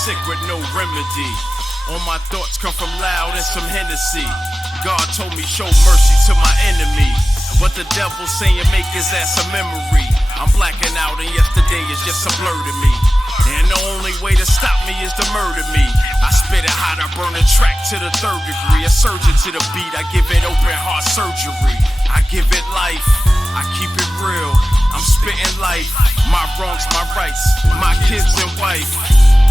sick with no remedy. All my thoughts come from loud and some Hennessy. God told me show mercy to my enemy, but the devil saying make his ass a memory. I'm blacking out and yesterday is just a blur to me. And the only way to stop me is to murder me. I spit it hot, I burn the track to the 3rd degree. A surgeon to the beat, I give it open heart surgery. I give it life, I keep it real. I'm spitting life, my wrongs, my rights, my kids and wife.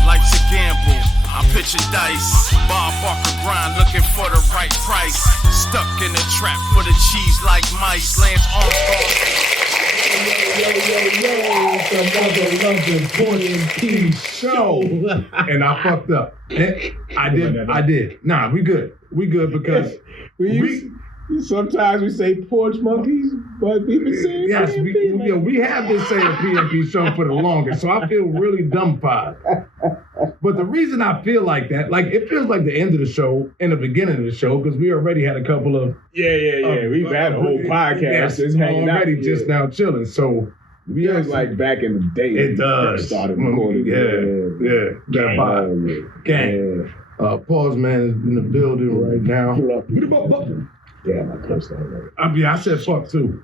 Life's a gamble, I'm pitching dice. Bob Barker grind, looking for the right price. Stuck in the trap for the cheese like mice. Lance Armstrong. It's another Pmp show. And I fucked up. I did. Nah, we good because sometimes we say porch monkeys, but we've been saying yes, PMP, we have been saying PMP show for the longest, so I feel really dumbfounded. But the reason I feel like that, like it feels like the end of the show and the beginning of the show, because we already had a couple of we've had a whole podcast just hanging already out just now chilling. So we feels like back in the day. It does. Started recording. Gang. Pause man is in the building right now. Damn, I cursed already. I said fuck too.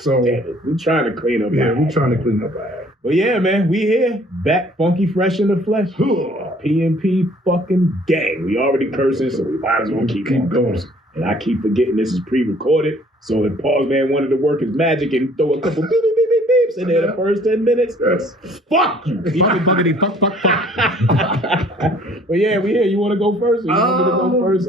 So we're trying to clean up. Yeah, we're trying to clean up our ass. But yeah, man, we here, back funky fresh in the flesh. PMP fucking gang. We already cursing, so we might as well keep going. And I keep forgetting this is pre-recorded. So if Pause Man wanted to work his magic and throw a couple beep beep beep beep beeps in there the first 10 minutes, fuck you. But yeah, we here. You want to go first? Or you want me to go first?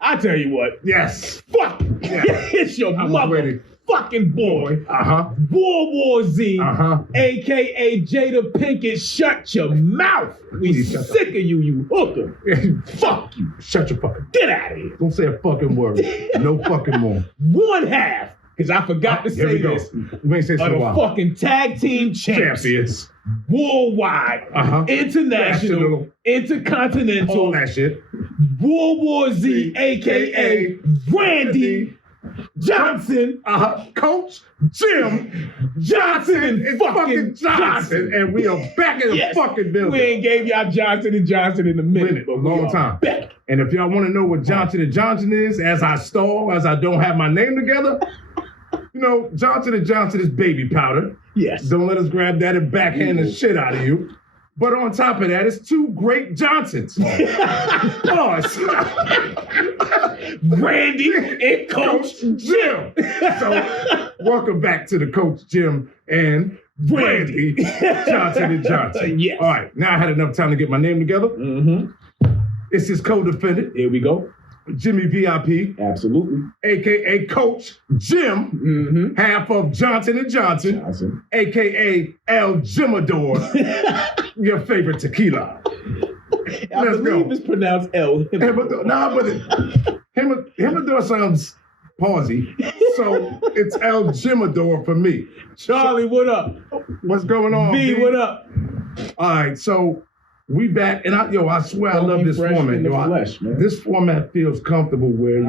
I tell you what. Yes. Fuck. Yeah. It's your mother. Fucking boy. World War Z, aka Jada Pinkett, shut your mouth. We sick of you hooker. Fuck you. Shut your fucking. Get out of here. Don't say a fucking word. No fucking more. One half, because I forgot to say this. You ain't say so the fucking tag team champions. Worldwide, international, intercontinental, all that shit. World War Z, aka Randy Johnson, Coach Jim Johnson and fucking Johnson. And we are back in the fucking building. We ain't gave y'all Johnson and Johnson in a minute, but long time. Back. And if y'all want to know what Johnson and Johnson is, as I stall, as I don't have my name together, you know, Johnson and Johnson is baby powder. Yes. Don't let us grab that and backhand the shit out of you. But on top of that, it's two great Johnsons. Pause. Randy and Coach Jim. So, welcome back to the Coach Jim and Randy Johnson and Johnson. Yes. All right, now I had enough time to get my name together. It's his co-defendant. Here we go. Jimmy VIP. Absolutely. AKA Coach Jim, half of Johnson and Johnson. AKA El Jimador, your favorite tequila. I believe it's pronounced El Jimador. No, but Jimador sounds pausey, so it's El Jimador for me. Charlie, what up? What's going on? B, what up? All right, so we back, and I swear I love this format. This format feels comfortable where,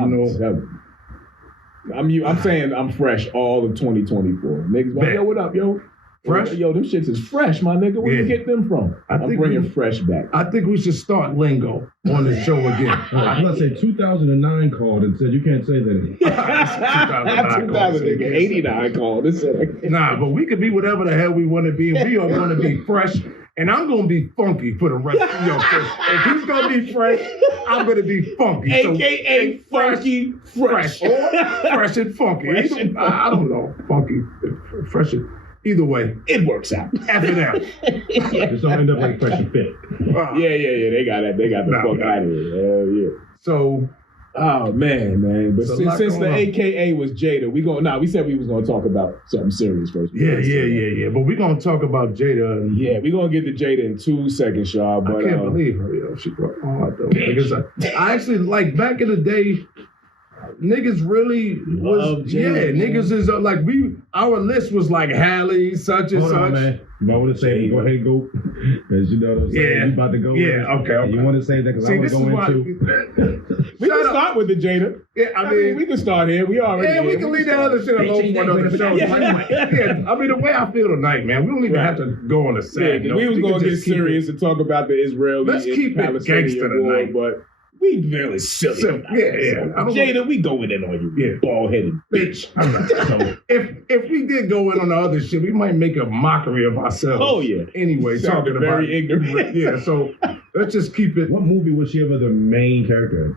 I'm saying I'm fresh all of 2024. Niggas like, yo, what up, yo? Fresh? Yo, them shits is fresh, my nigga. Where you get them from? I'm bringing fresh back. I think we should start lingo on the show again. I was going to say 2009 called and said you can't say that anymore. 2089 called. Nah, but we could be whatever the hell we want to be, and we are going to be fresh. And I'm going to be funky for the rest of your first. If he's going to be fresh, I'm going to be funky. AKA funky, fresh. Or fresh and funky. I don't know. Funky, fresh and... Either way. It works out. F it out. Just don't end up like fresh and fit. Yeah. They got that. They got the fuck out of here. Hell yeah. So... Oh man. But since the AKA was Jada, we said we was gonna talk about something serious first. Yeah. But we're gonna talk about Jada. Yeah, we're gonna get to Jada in 2 seconds, y'all. But I can't believe her, She brought hard though. Because I actually back in the day, niggas really was, niggas is like our list was like Halle, such and Hold such. on, man. You know what to say? Go ahead and go. As you know what I'm saying? Yeah. You about to go. Yeah, okay. You want to say that because I want to go into. We can start with the Jada. Yeah, I mean, we can start here. We already. Yeah, we can leave that other shit alone for another show. Yeah. I mean, the way I feel tonight, man, we don't even have to go on a sad note. We was going to get just keep serious and talk about the Israeli Let's keep it gangster war, tonight. but we really silly. Yeah. Jada, we going in on you, bald-headed bitch. So, if we did go in on the other shit, we might make a mockery of ourselves. Oh, yeah. Anyway, talking about very ignorant. Yeah, so let's just keep it. What movie was she ever the main character in?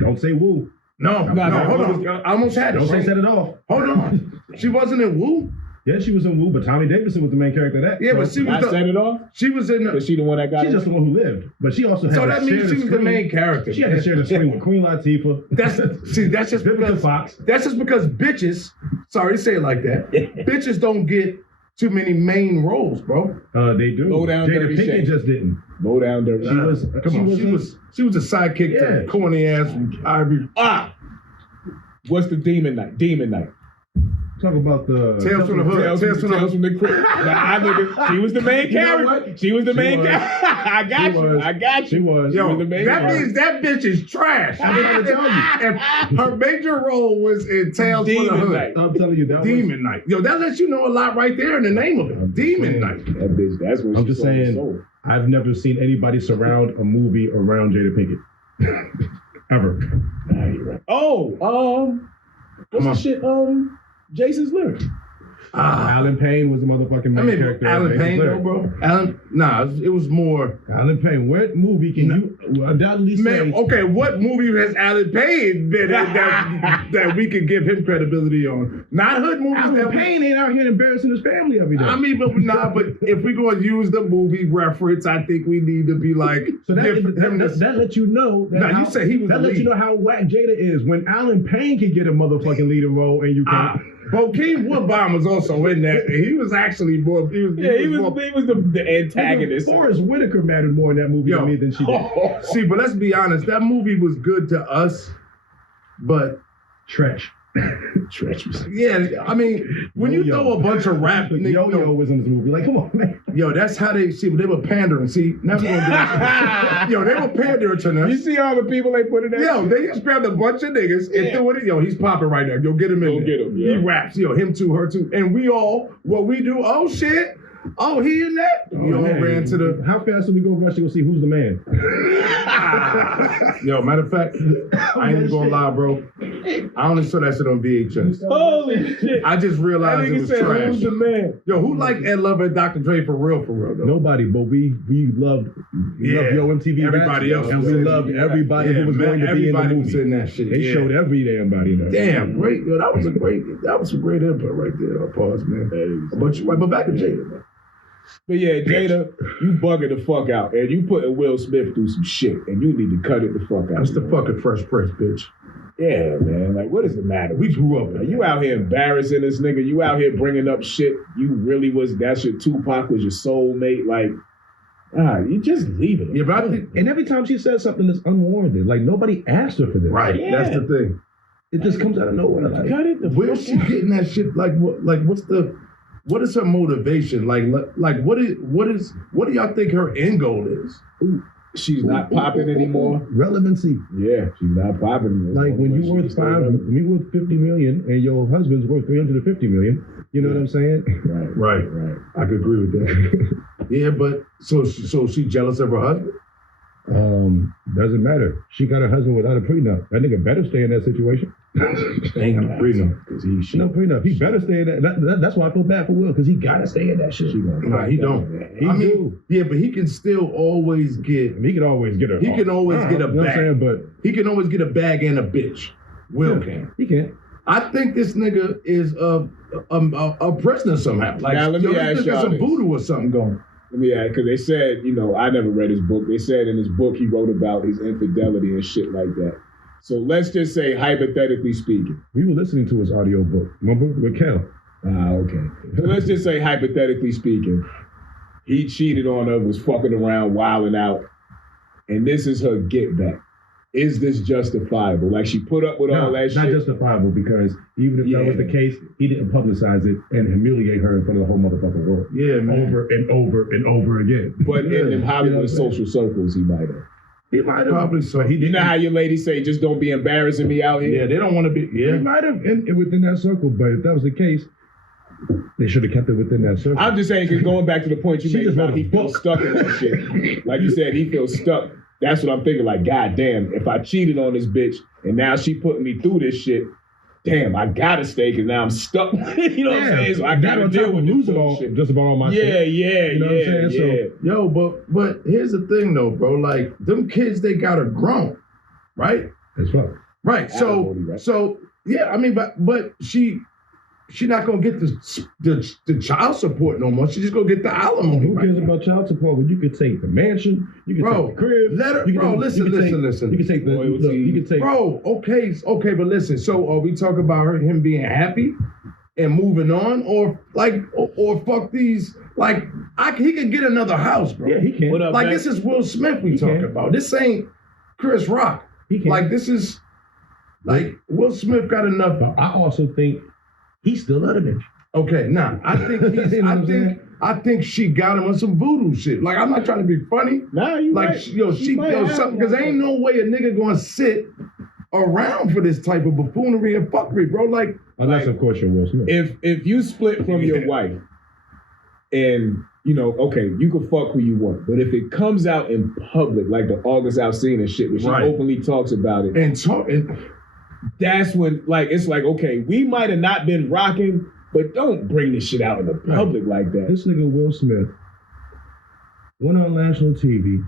Don't say Woo. No, hold on. I almost had it. Don't say set it off. Hold on. She wasn't in Woo? Yeah, she was in Woo, but Tommy Davidson was the main character of that. Yeah, but she was set it off? She was in the... Was she the one that got She's just the one who lived. But she also had So to that means share she the was the screen. main character. She had to share the screen with Queen Latifah. That's just because Fox. That's just because bitches, sorry to say it like that, bitches don't get too many main roles, bro. They do. Low down Jada dirty Pinkett shame. just didn't. Low down dirty. She was a sidekick to corny ass Ivory. What's the Demon Night? Demon Night. Talk about the Tales from the Hood. Tales from the Crypt. She was the main character. She was the main character. I got you. She was. Yo, the main that character. means that bitch is trash. I'm trying to tell you. And her major role was in Tales from the Hood. Night. I'm telling you, that Demon Night. Yo, that lets you know a lot right there in the name of it. Demon Night. That bitch, that's what I'm she just sold her saying, soul. I've never seen anybody surround a movie around Jada Pinkett. Ever. Nah, you're right. What's the shit? Jason's lyrics. Alan Payne was the motherfucking main character. Alan Payne, though, bro. It was more. Alan Payne. What movie can you undoubtedly say? Man, okay, what movie has Alan Payne been in that we could give him credibility on? Not hood movies. Alan Payne ain't out here embarrassing his family every day. I mean, but if we're going to use the movie reference, I think we need to be like. So that lets you know. You say he was the That lets lead. you know how whack Jada is. When Alan Payne can get a motherfucking leading role and you can't. King Woodbine was also in that. He was actually more. He was the antagonist. Forrest Whitaker mattered more in that movie to me than she did. See, but let's be honest. That movie was good to us, but Trash. Treacherous. Yeah, I mean, when you throw a bunch of rap, Yo-Yo was in this movie. Like, come on, man. Yo, that's how they were pandering. See, now we're gonna do that. Yo, they were pandering to us. You see all the people they put in there? Yo, they just grabbed a bunch of niggas and threw it in. Yo, he's popping right now. Yo, get him in there. Get him. He raps. Yo, him too, her too. And what we do, oh shit. Oh, he in that? We all ran to the... How fast are we going to rush to go see who's the man? Yo, matter of fact, I ain't even gonna lie, bro. I only saw that shit on VHS. Holy shit. I just realized it was trash. Who's the man? Yo, who liked Ed Lover and Dr. Dre for real, though? Nobody, but we loved Yo MTV. Everybody else. And we loved everybody who was going to be in the movie. Was in that shit. They showed every damn body in that. Damn, great. Yo, that was some great input right there. Pause, man. But back to Jada, man. But yeah, Jada, you bugging the fuck out, and you putting Will Smith through some shit, and you need to cut it the fuck out. That's the fucking Fresh Prince, bitch. Yeah, man. Like, what is the matter? We grew up. You out here embarrassing this nigga. You out here bringing up shit. You really was, that's your Tupac was your soulmate. Like, you just leave it. Yeah, but I think, and every time she says something that's unwarranted, like nobody asked her for this. Right. Yeah. That's the thing. It just comes out of nowhere. Like, cut it. Where's she getting that shit? What is her motivation? Like what do y'all think her end goal is? She's not popping anymore. Relevancy. Yeah, she's not popping. Like when you worth $50 million and your husband's worth $350 million, you know what I'm saying? Right. I could agree with that. Yeah, but so she jealous of her husband? Doesn't matter. She got a husband without a prenup. That nigga better stay in that situation. Ain't got a prenup. No prenup. He better stay in that. That's why I feel bad for Will, because he gotta stay in that shit. Nah, he don't. Yeah, but he can still always get. He can always get her. He can always get a bag. You know what I'm saying? But he can always get a bag and a bitch. Will can. He can. I think this nigga is a prisoner somehow. Like, now, let me ask this y'all nigga some this. voodoo or something going. Yeah, because they said, I never read his book. They said in his book he wrote about his infidelity and shit like that. So let's just say, hypothetically speaking. We were listening to his audio book, remember? With Kel. Okay. So let's just say, hypothetically speaking, he cheated on her, was fucking around, wilding out, and this is her get back. is this justifiable? Like, she put up with all that It's not shit. justifiable because even if that was the case, he didn't publicize it and humiliate her in front of the whole motherfucking world. Yeah, man. Over and over and over again. But in them Hollywood social circles, he might have. He might have. Probably so. He You know how your ladies say, just don't be embarrassing me out here? Yeah, they don't want to be. He might have within that circle, but if that was the case, they should have kept it within that circle. I'm just saying, because going back to the point you She made just about wrote a he feels stuck in that shit. Like you said, he feels stuck. That's what I'm thinking. Like, God damn, if I cheated on this bitch and now she putting me through this shit, damn, I gotta stay because now I'm stuck. You know what I'm saying? So I gotta deal with losing all just about all my shit. Yeah, You know what I'm saying? yeah. Yo, but here's the thing though, bro. Like them kids, they got her grown, right? That's right. Right. Alimony, right? So yeah, I mean, but she not gonna get the child support no more. She just gonna get the alimony. Who cares about child support when you could take the mansion, you can take the crib, let her, you can bro. take- Listen. You can take you can take. Bro, okay, but listen. So are we talking about him being happy and moving on, or fuck these? Like, he can get another house, bro. Yeah, he can. What up, Like man? this is Will Smith we He talking can. about. This ain't Chris Rock. He can. Like this is like Will Smith got enough. But I also think he still love the bitch. Okay, nah. I think he's. You know what I'm saying? I think she got him on some voodoo shit. Like, I'm not trying to be funny. Nah, you Like, right. she might have something, because ain't no way a nigga gonna sit around for this type of buffoonery and fuckery, bro. Like, Unless, of course, you're Will Smith. If you split from your wife and, you know, okay, you can fuck who you want, but if it comes out in public, like the August Alsina shit, where she Right. openly talks about it, and talking. that's when, like, it's like, okay, we might have not been rocking, but don't bring this shit out in the public like that. This nigga Will Smith went on national TV,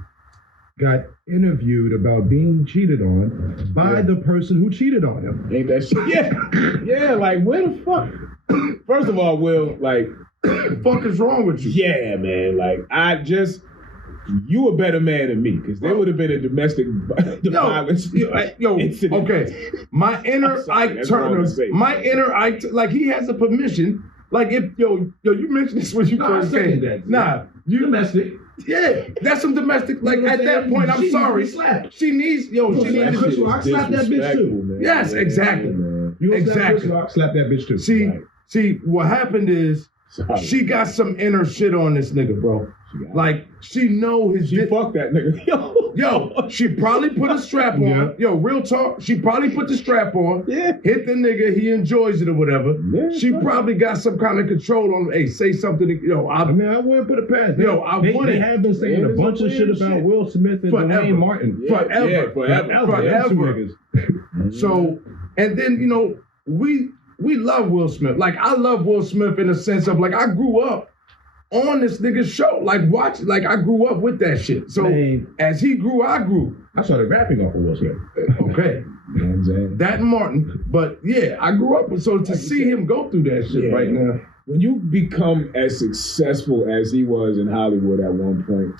got interviewed about being cheated on by the person who cheated on him. Ain't that shit? Yeah, like, where the fuck? First of all, Will, like, Fuck is wrong with you? yeah, man, like, you a better man than me, because there would have been a domestic violence incident. Okay. My inner I'm sorry, Ike that's wrong Turner, to say. my inner Ike, like he has a permission. Like if you mentioned this when you No, I first second came. that. Nah, you Domestic. yeah, that's some domestic. Like You know what at I'm that saying? point, I'm She sorry. needs to be slapped. She needs she That needs Chris to. Rock slapped that bitch too. Man. Yes, Yeah, exactly. man. You gonna slap Exactly. Chris Rock, slap that bitch too. See, Right. see, what happened is Sorry. she got some inner shit on this nigga, bro. Like she know his She dick. fucked that nigga. Yo, she probably put a strap on. Yeah. Yo, real talk. She probably put the strap on. Yeah. Hit the nigga. He enjoys it or whatever. Yeah, she right. probably got some kind of control on him. Hey, say something. I mean, I wouldn't put it past. Yo, I they wouldn't. have been saying Yeah, a bunch of there's shit some about weird Will Smith and Forever. Dwayne Martin. Forever. Yeah, forever. Them two Forever. niggas. So, and then we love Will Smith. Like I love Will Smith in the sense of like I grew up on this nigga's show. Like I grew up with that shit. So Man. as he grew, I grew. I started rapping off of Will Smith. Okay. You know what I'm saying? That and Martin. But yeah, I grew up with so to see him go through that shit Yeah. right now. When you become as successful as he was in Hollywood at one point,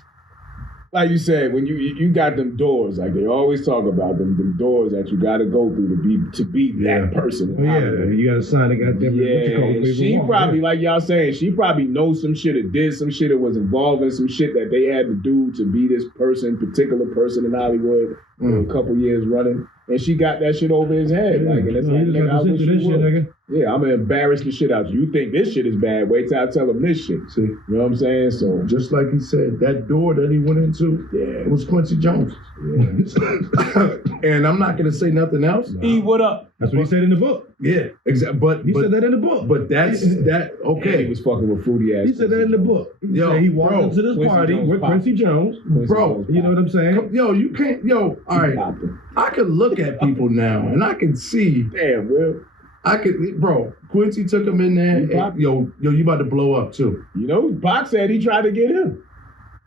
like you said, when you got them doors, like they always talk about them doors that you got to go through to be that person. In Yeah, Hollywood. you gotta sign a goddamn Yeah, she probably, like y'all saying, she probably knows some shit or did some shit or was involved in some shit that they had to do to be this particular person in Hollywood for a couple years running. And she got that shit over his head. Like, and it's like, nigga, I wish you would. Yeah, I'm gonna embarrass the shit out you. You think this shit is bad? Wait till I tell him this shit. See, You know what I'm saying? So, just like he said, that door that he went into, yeah. it was Quincy Jones. And I'm not gonna say nothing else. E, what up? That's what he said in the book. Yeah, exactly. But He said that in the book. But that's that. Yeah, he Okay, was fucking with fruity ass. He said that in the book. He Yo, said he walked bro, into this Quincy party Jones with pop. Quincy Jones. Bro, You know what I'm saying? yo, you can't. Yo, all right. I can look at people now and I can see. Damn, Will. I could, bro. Quincy took him in there. He And, yo, you about to blow up too. You know, Pac said he tried to get him.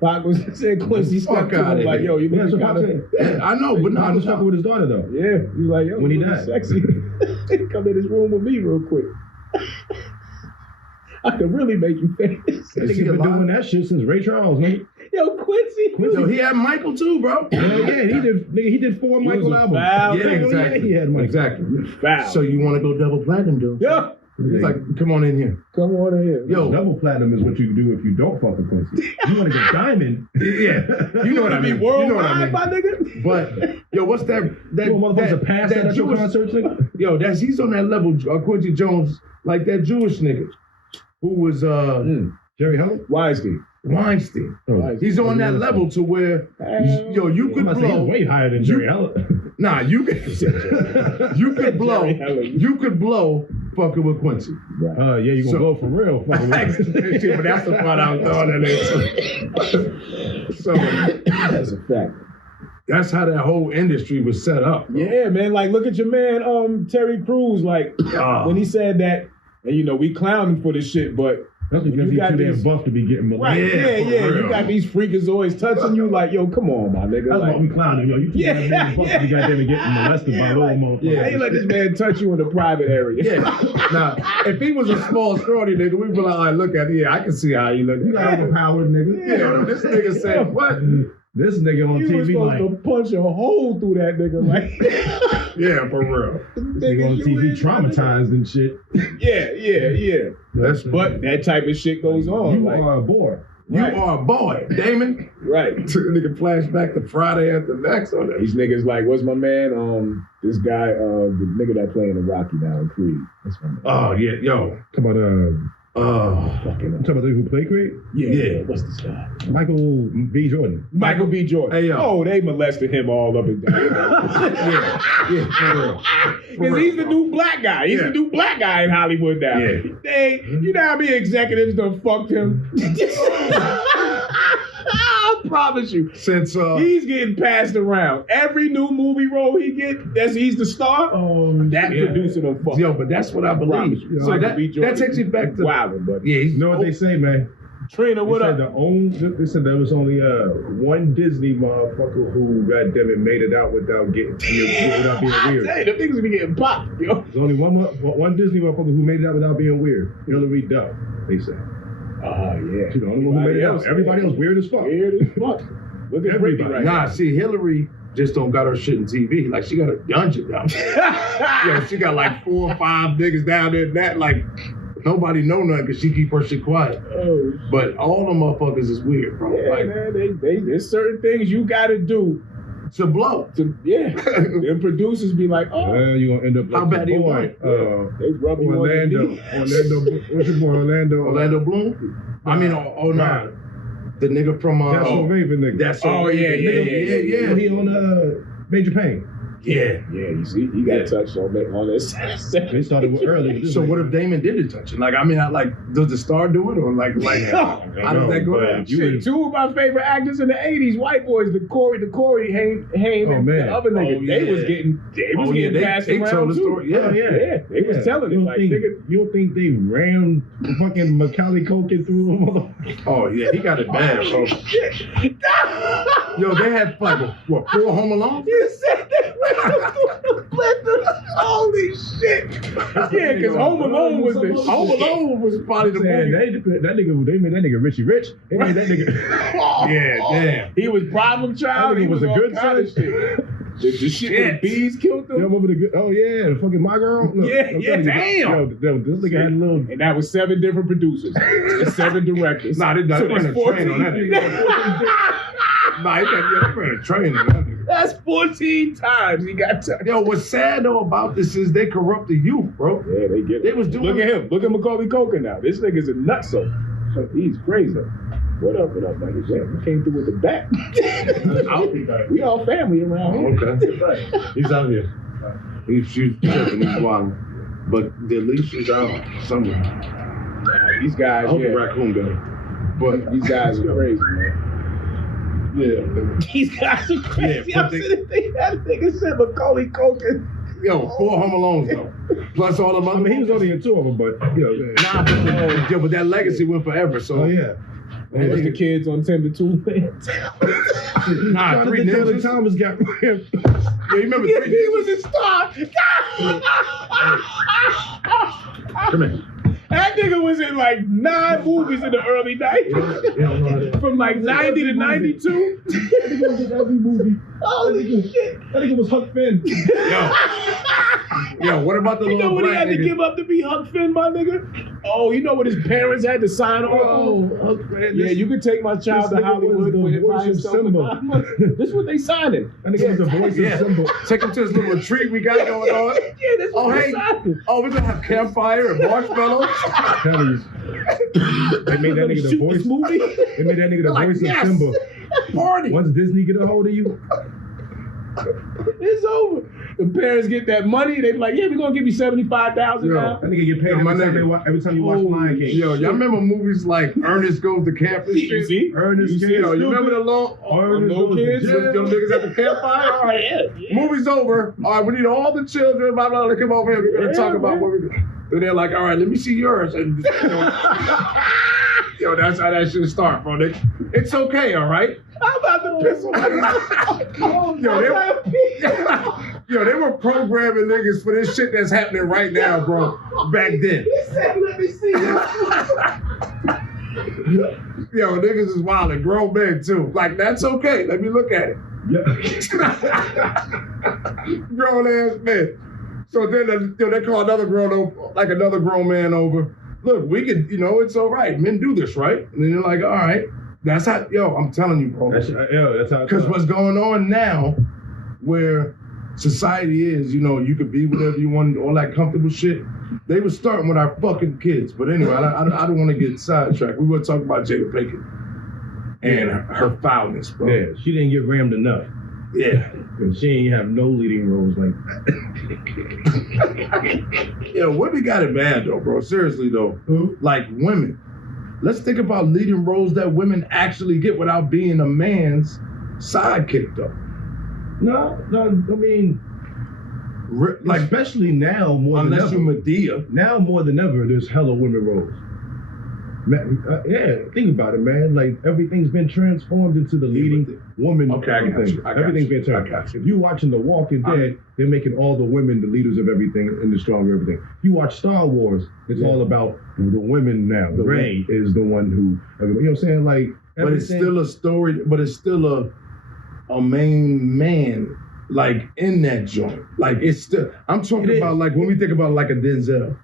Pac was said Quincy stepped to outta him like, here. yo, you Yeah, looking so kind Pac of. said, Yeah, I know, but I was no. fucking with his daughter though. Yeah, he was like, yo, When he you look died. sexy. Come in this room with me real quick. I could really make you famous. That nigga been doing that shit since Ray Charles, man. Yo, Quincy. Yo, he had Michael too, bro. Hell yeah, he did 4 Michael was a albums. foul Yeah, nigga. exactly. He had Michael. Exactly. Foul. So you want to go double platinum, dude? Yeah. He's like, come on in here. Come on in here. Yo, Double platinum is what you do if you don't fuck with Quincy. You want to get diamond? yeah. You know what I mean. Worldwide, You know what I mean. my nigga. But yo, what's that? You want motherfuckers to pass that at your concerts, nigga? Yo, he's on that level. Quincy Jones, like that Jewish nigga who was Jerry Heller? Weinstein. Oh, He's on that level to where you could blow way higher than Jerry Heller. Nah, you could blow. You could blow fucking with Quincy. Right. Yeah, you gonna go for real. But that's the part I was throwing in. So That's a fact. that's how that whole industry was set up. Bro. Yeah, man. Like, look at your man, Terry Crews. Like, when he said that, and we clowned him for this shit, but That's because he's too damn buff to be getting molested. Right, yeah. You got these freakazoids touching you, like, yo, come on, my nigga. That's like, why we clowning, yo. You too damn buff to be goddamn getting molested by little motherfuckers. Yeah, how you let this man touch you in the private area? Yeah. Now, if he was a small, scrawny nigga, we'd be like, look at it. Yeah, I can see how he look. You got overpowered, nigga. Yeah, this nigga said, what? This nigga on You was TV supposed like, to punch a hole through that nigga, like. Yeah, for real. nigga on TV traumatized and shit. Yeah. But that type of shit goes on. You like, are a boy. You Right. are a boy, Damon. right. Nigga flashback to Friday after next on that. These niggas like, what's my man? This guy, the nigga that playing the Rocky now in Creed. That's my man. Oh, yeah, yo. Talk about Fucking. talk about the who played Creed? Yeah. What's this guy? Michael B. Jordan. Michael B. Jordan. Hey, yo. Oh, they molested him all up and down. Yeah, for real. Because he's the new black guy. He's the new black guy in Hollywood now. Yeah. You know how many executives done fucked him? I promise you. Since He's getting passed around. Every new movie role he get, he's the star. That producer done fucked. yo, but that's what I believe. So that takes you back to wildin', buddy. yeah. You know what they say, man? Trina, what they up? They said there was only one Disney motherfucker who, goddamn it, made it out without being weird. Hey, them niggas be getting popped, yo. There's only one Disney motherfucker who made it out without being weird. Hillary Duff, they say. Yeah. She's the only one who made it out. Everybody else weird as fuck. Weird as fuck. Look at Britney right now. Nah, see, Hillary just don't got her shit in TV. Like, she got a dungeon down there. Yeah, she got like 4 or 5 niggas down there. That, like, nobody know nothing because she keep her shit quiet. Oh, But all the motherfuckers is weird, bro. yeah, Like, man. There's certain things you gotta do to blow. Them producers be like, Well, you gonna end up like How bad your he boy, want? they rub you on the knee. What's your boy, Orlando? Orlando Bloom? I mean, nah. The nigga from That's so Raven nigga. That's so yeah. He on Major Pain. Yeah. You see, he got touched on this. They started early. So what if Damon did the touching? Like, I mean, does the star do it or like how does that go down? Shit, 2 of my favorite actors in the '80s, white boys, the Corey Haim, and the other nigga, they was getting passed they around told the too. story. Yeah. They was telling it like, nigga. You don't think they rammed fucking Macaulay Culkin through a motherfucker? Oh yeah, he got it bad, bro. Yo, they had like what 4 Home Alone? You said they went holy shit! Yeah, because Home Alone was probably the movie. They made that nigga Richie Rich. They made that nigga. Yeah, damn. He was problem child. That nigga He was a all good kind of son. shit. The shit where the bees killed You them. remember the good? Oh yeah, the fucking My Girl. Look, Yeah, I'm yeah, telling you, damn. yo, this nigga had a little. And that was 7 different producers and 7 directors. Nah, they So ran a that's train on that nigga. Nah, they ran a train on that nigga. That's 14 times he got touched. Yo, what's sad though about this is they corrupt the youth, bro. Yeah, they get it. They was doing. Look at him. Look at Macaulay Culkin now. This nigga's a nutso. He's crazy. What up, nigga? Yeah, we came through with the bat. We all family around here. Okay. He's out here. He's tripping. He's wild. But the leash is out somewhere. These guys, I hope yeah. the raccoon got it. But These guys are crazy, man. yeah. These guys are crazy. Yeah, I'm sitting there, that nigga said Macaulay Culkin. Yo, 4 Home Alones though. Plus all the I other. mean, he was only in 2 of them, but but that legacy went forever. So Oh yeah. What was the kids on 10 to 2? nah, 3 Jonathan ninjas. Thomas got. Yeah, you remember 3 He was a star. Come here. That nigga was in like 9 movies in the early 90s. From like 90 to 92. That nigga was in every movie. Holy shit. That nigga was Huck Finn. Yo, what about the You know little what he black had to nigga? give up to be Huck Finn, my nigga? Oh, you know what his parents had to sign off on? Huck Finn. Yeah, you can take my child this to nigga Hollywood was the with by voice of himself. Simba. This is what they signing. That nigga was the voice of Simba. Take him to this little retreat we got going on. Yeah, that's what Oh, they hey. signing. Oh, we're gonna have campfire and marshmallows. I'm telling you. They made that nigga the Shoot voice. this movie? They made that nigga the Like, voice yes. of Simba. Party. Once Disney get a hold of you, It's over. The parents get that money. They be like, yeah, we're gonna give you $75,000 now. that nigga get paid Yo, my every time you watch Lion King. Yo, y'all remember movies like Ernest Goes to Camp and You shit? see? Ernest You see? Kids. Yo, you remember the Ernest no goes to kids? jail. them niggas at the campfire? All right, Yeah. movie's over. All right, we need all the children, blah, blah, to come over here. We're going to Yeah, talk about man. what we do. Then they're like, all right, let me see yours. And, yo, that's how that shit start, bro. It's okay, all right? I'm about to piss on myself. Yo, they were programming niggas for this shit that's happening right now, bro, back then. He said, let me see you. Yo, niggas is wildin', grown men too. Like, that's okay. Let me look at it. Grown ass men. So then they call another another grown man over. Look, we could, it's all right. Men do this, right? And then they're like, all right. That's how, I'm telling you, bro. That's how. Because what's going on now, where society is, you could be whatever you want, all that comfortable shit. They were starting with our fucking kids. But anyway, I don't want to get sidetracked. We were talking about Jada Pinkett and her foulness, bro. Yeah, she didn't get rammed enough. Yeah. And she ain't have no leading roles like that. Yo, women got it bad though, bro. Seriously though. Who? Like women. Let's think about leading roles that women actually get without being a man's sidekick though. No, I mean, Like, especially now more than unless ever. you're Medea. Now more than ever, there's hella women roles. Yeah, think about it, man. Like everything's been transformed into the leading woman. Okay, I got thing. you. Everything's been turned. If you watching The Walking Dead, they're making all the women the leaders of everything and the strong of everything. You watch Star Wars, it's all about the women now. Rey is the one who, you know what I'm saying? Like, But it's still a story, but it's still a main man, like, in that joint. Like, it's still, I'm talking about, like, when we think about, like, a Denzel.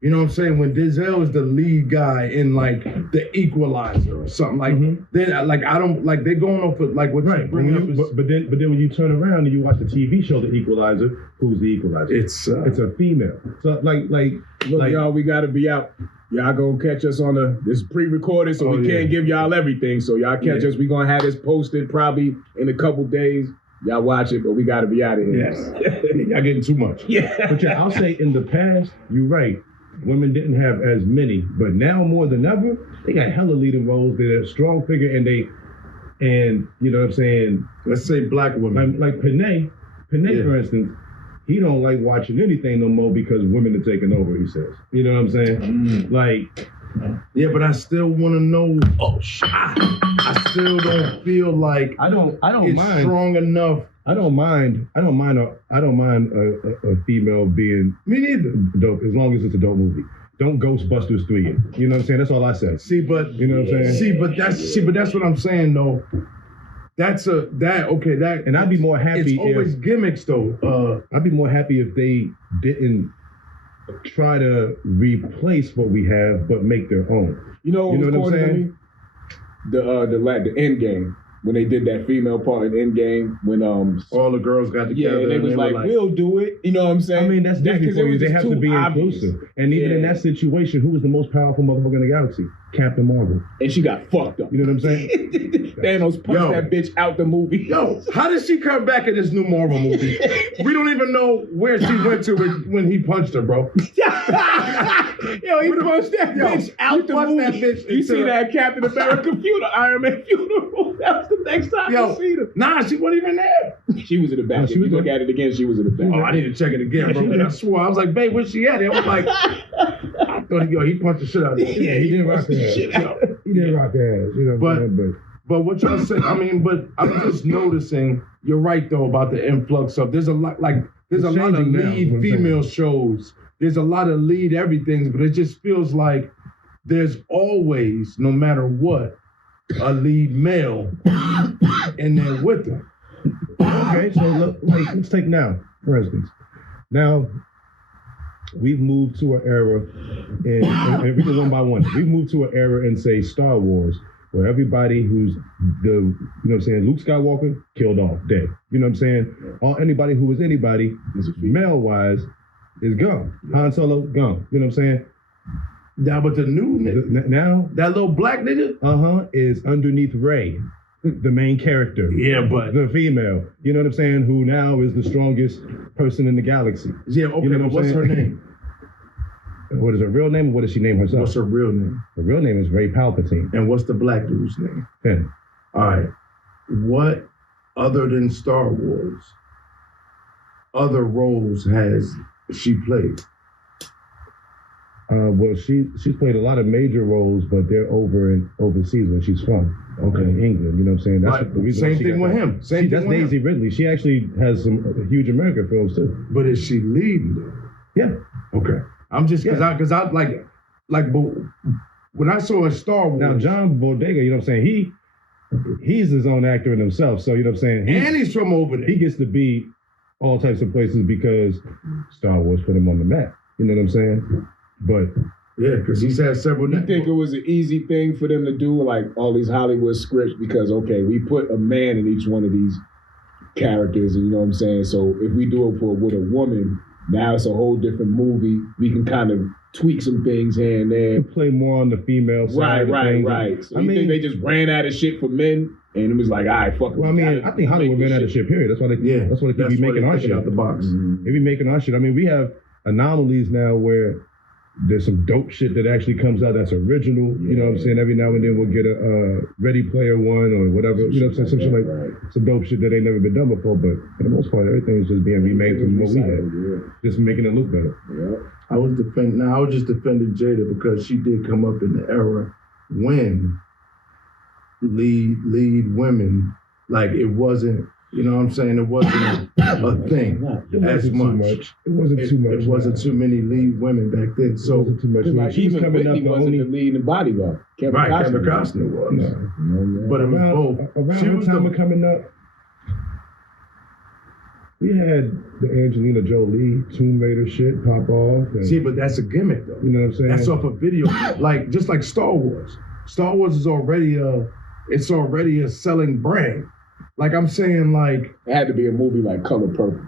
You know what I'm saying? When Denzel is the lead guy in, like, The Equalizer or something, like, then, like, I don't, like, they're going off with, like, what you bring up is... But then when you turn around and you watch the TV show The Equalizer, who's the Equalizer? It's a female. So, Look, y'all, we got to be out. Y'all gonna catch us on this is pre-recorded, so we can't give y'all everything. So y'all catch us. We gonna have this posted probably in a couple days. Y'all watch it, but we gotta be out of here. Yes. Y'all getting too much. Yeah. But I'll say in the past, you're right. Women didn't have as many, but now more than ever, they got hella leading roles. They're a strong figure, and you know what I'm saying? Let's say black women. Like Panay, for instance, he don't like watching anything no more because women are taking over, he says. You know what I'm saying? Like, yeah, but I still want to know. Oh shit! I still don't feel like I don't it's mind. strong enough. I don't mind a female being Me neither. dope as long as it's a dope movie. Don't Ghostbusters 3 it. You know what I'm saying? That's all I said. See, but You know what I'm saying? but that's what I'm saying though. And I'd be more happy It's always if gimmicks though. I'd be more happy if they didn't try to replace what we have, but make their own. You know what I'm was corny to saying? me? The end game. When they did that female part in Endgame, when all the girls got together. and they was like, we'll do it. You know what I'm saying? I mean, that's Disney for you. They have to be obvious. inclusive. And even in that situation, who was the most powerful motherfucker in the galaxy? Captain Marvel. And she got fucked up. You know what I'm saying? Thanos punched that bitch out the movie. Yo, how did she come back in this new Marvel movie? We don't even know where she went to when he punched her, bro. Yo, he punched that bitch out the movie. That bitch You see that Captain America funeral, Iron Man funeral? That was the next time you see her. Nah, she wasn't even there. She was in the back. If you look at it again, she was in the back. Oh, I need to check it again, bro. I swore. I was like, babe, where's she at? I was like, I thought, he punched the shit out of her. Yeah, he didn't rock the ass. He didn't rock the ass. You know what I'm saying? But what y'all say, but I'm just noticing, you're right though about the influx of, there's a lot of changing now, lead what I'm female shows. there's a lot of lead everything, but it just feels like there's always, no matter what, a lead male in there with them. Okay, so let's take now, for instance. Now, we've moved to an era, and we go one by one. We've moved to an era in, say, Star Wars, where everybody who's Luke Skywalker, killed off, dead. You know what I'm saying? Anybody who was anybody, male-wise, is gone. Han Solo, gone. You know what I'm saying? Now, but the new nigga, now, that little black nigga, is underneath Rey, the main character. Yeah, but the female. You know what I'm saying? Who now is the strongest person in the galaxy. Yeah, okay, you know but what's her name? What is her real name, or what does she name herself? What's her real name? Her real name is Rey Palpatine. And what's the black dude's name? Finn. All right. What, other than Star Wars, other roles has she played? Well, she's played a lot of major roles, but they're overseas where she's from. Okay, in England. You know what I'm saying? That's the reason. Same thing with him. That's Daisy Ridley. She actually has some huge American films too. But is she leading them? Yeah. Okay. I'm just because I but when I saw in Star Wars. Now John Bodega, you know what I'm saying? He's his own actor in himself. So you know what I'm saying? And he's from over there. He gets to be all types of places because Star Wars put him on the map. You know what I'm saying? But yeah, because he's had several. You think it was an easy thing for them to do, like all these Hollywood scripts, because okay, we put a man in each one of these characters, and you know what I'm saying. So if we do it with a woman, now it's a whole different movie. We can kind of tweak some things here and there. Play more on the female side. Right. So think they just ran out of shit for men, and it was like, all right, fuck it. Well, I mean, I think Hollywood ran out of shit. Period. That's why they keep making our shit out the box. They be making our shit. I mean, we have anomalies now where there's some dope shit that actually comes out that's original. Yeah. You know what I'm saying? Every now and then we'll get a Ready Player One or whatever. You know what I'm saying? Some shit like some dope shit that ain't never been done before. But for the most part, everything's just being remade from what we had. Just making it look better. Yeah. I was just defending Jada because she did come up in the era when lead women, like it wasn't. You know what I'm saying? It wasn't a thing as much. It wasn't too much. It wasn't too many lead women back then. So it wasn't too much. Like she was coming up the only lead in Bodyguard. Kevin Costner was. No. But it was both. Around she was time coming up. We had the Angelina Jolie Tomb Raider shit pop off. See, but that's a gimmick though. You know what I'm saying? That's off a video, like just like Star Wars. Star Wars is already a selling brand. Like I'm saying, like it had to be a movie like Color Purple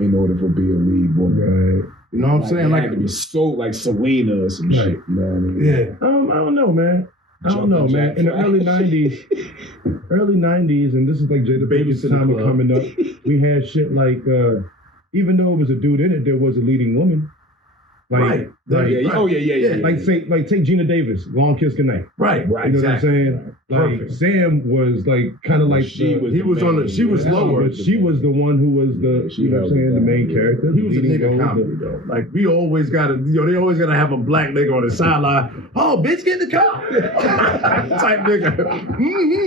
in order for be a lead woman. Right. You know what I'm saying? It had to be so like Selena or some shit. You know what I mean? Yeah. I don't know, man. In the early '90s, and this is like Jada Baby's time of coming up. We had shit like, even though it was a dude in it, there was a leading woman. Like, yeah. Like take Gina Davis, Long Kiss Goodnight. Right. You know exactly. what I'm saying? Right. Like Sam was like kind of like she was lower, but she was the one who was the the main character. He was a nigga comedy though. Like we always gotta, they always gotta have a black nigga on the sideline. Oh, bitch, get in the car, type nigga.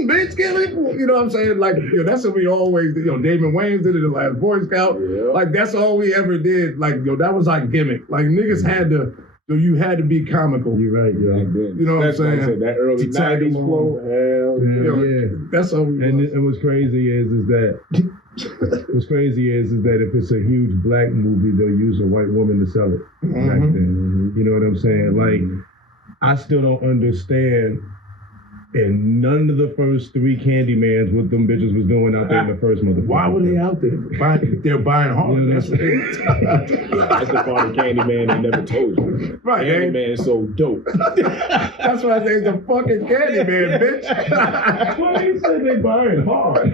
Bitch, get in. You know what I'm saying? Like that's what we always did. Damon Wayans did it in the last Boy Scout. Yeah. Like that's all we ever did. Like that was our gimmick. Like niggas had to. So you had to be comical. You're right, yeah. You know what I'm saying? Like that early 90s flow. Hell yeah. That's all we And what's crazy is that if it's a huge black movie, they'll use a white woman to sell it back then. You know what I'm saying? Like, I still don't understand. And none of the first three Candymans what them bitches was doing out there in the first motherfucker. Why were they out there? They're buying hard. Yeah, that's the part of Candyman they never told you. Right. Candyman is so dope. That's why I say it's a fucking Candyman, bitch. Why you said they buying hard?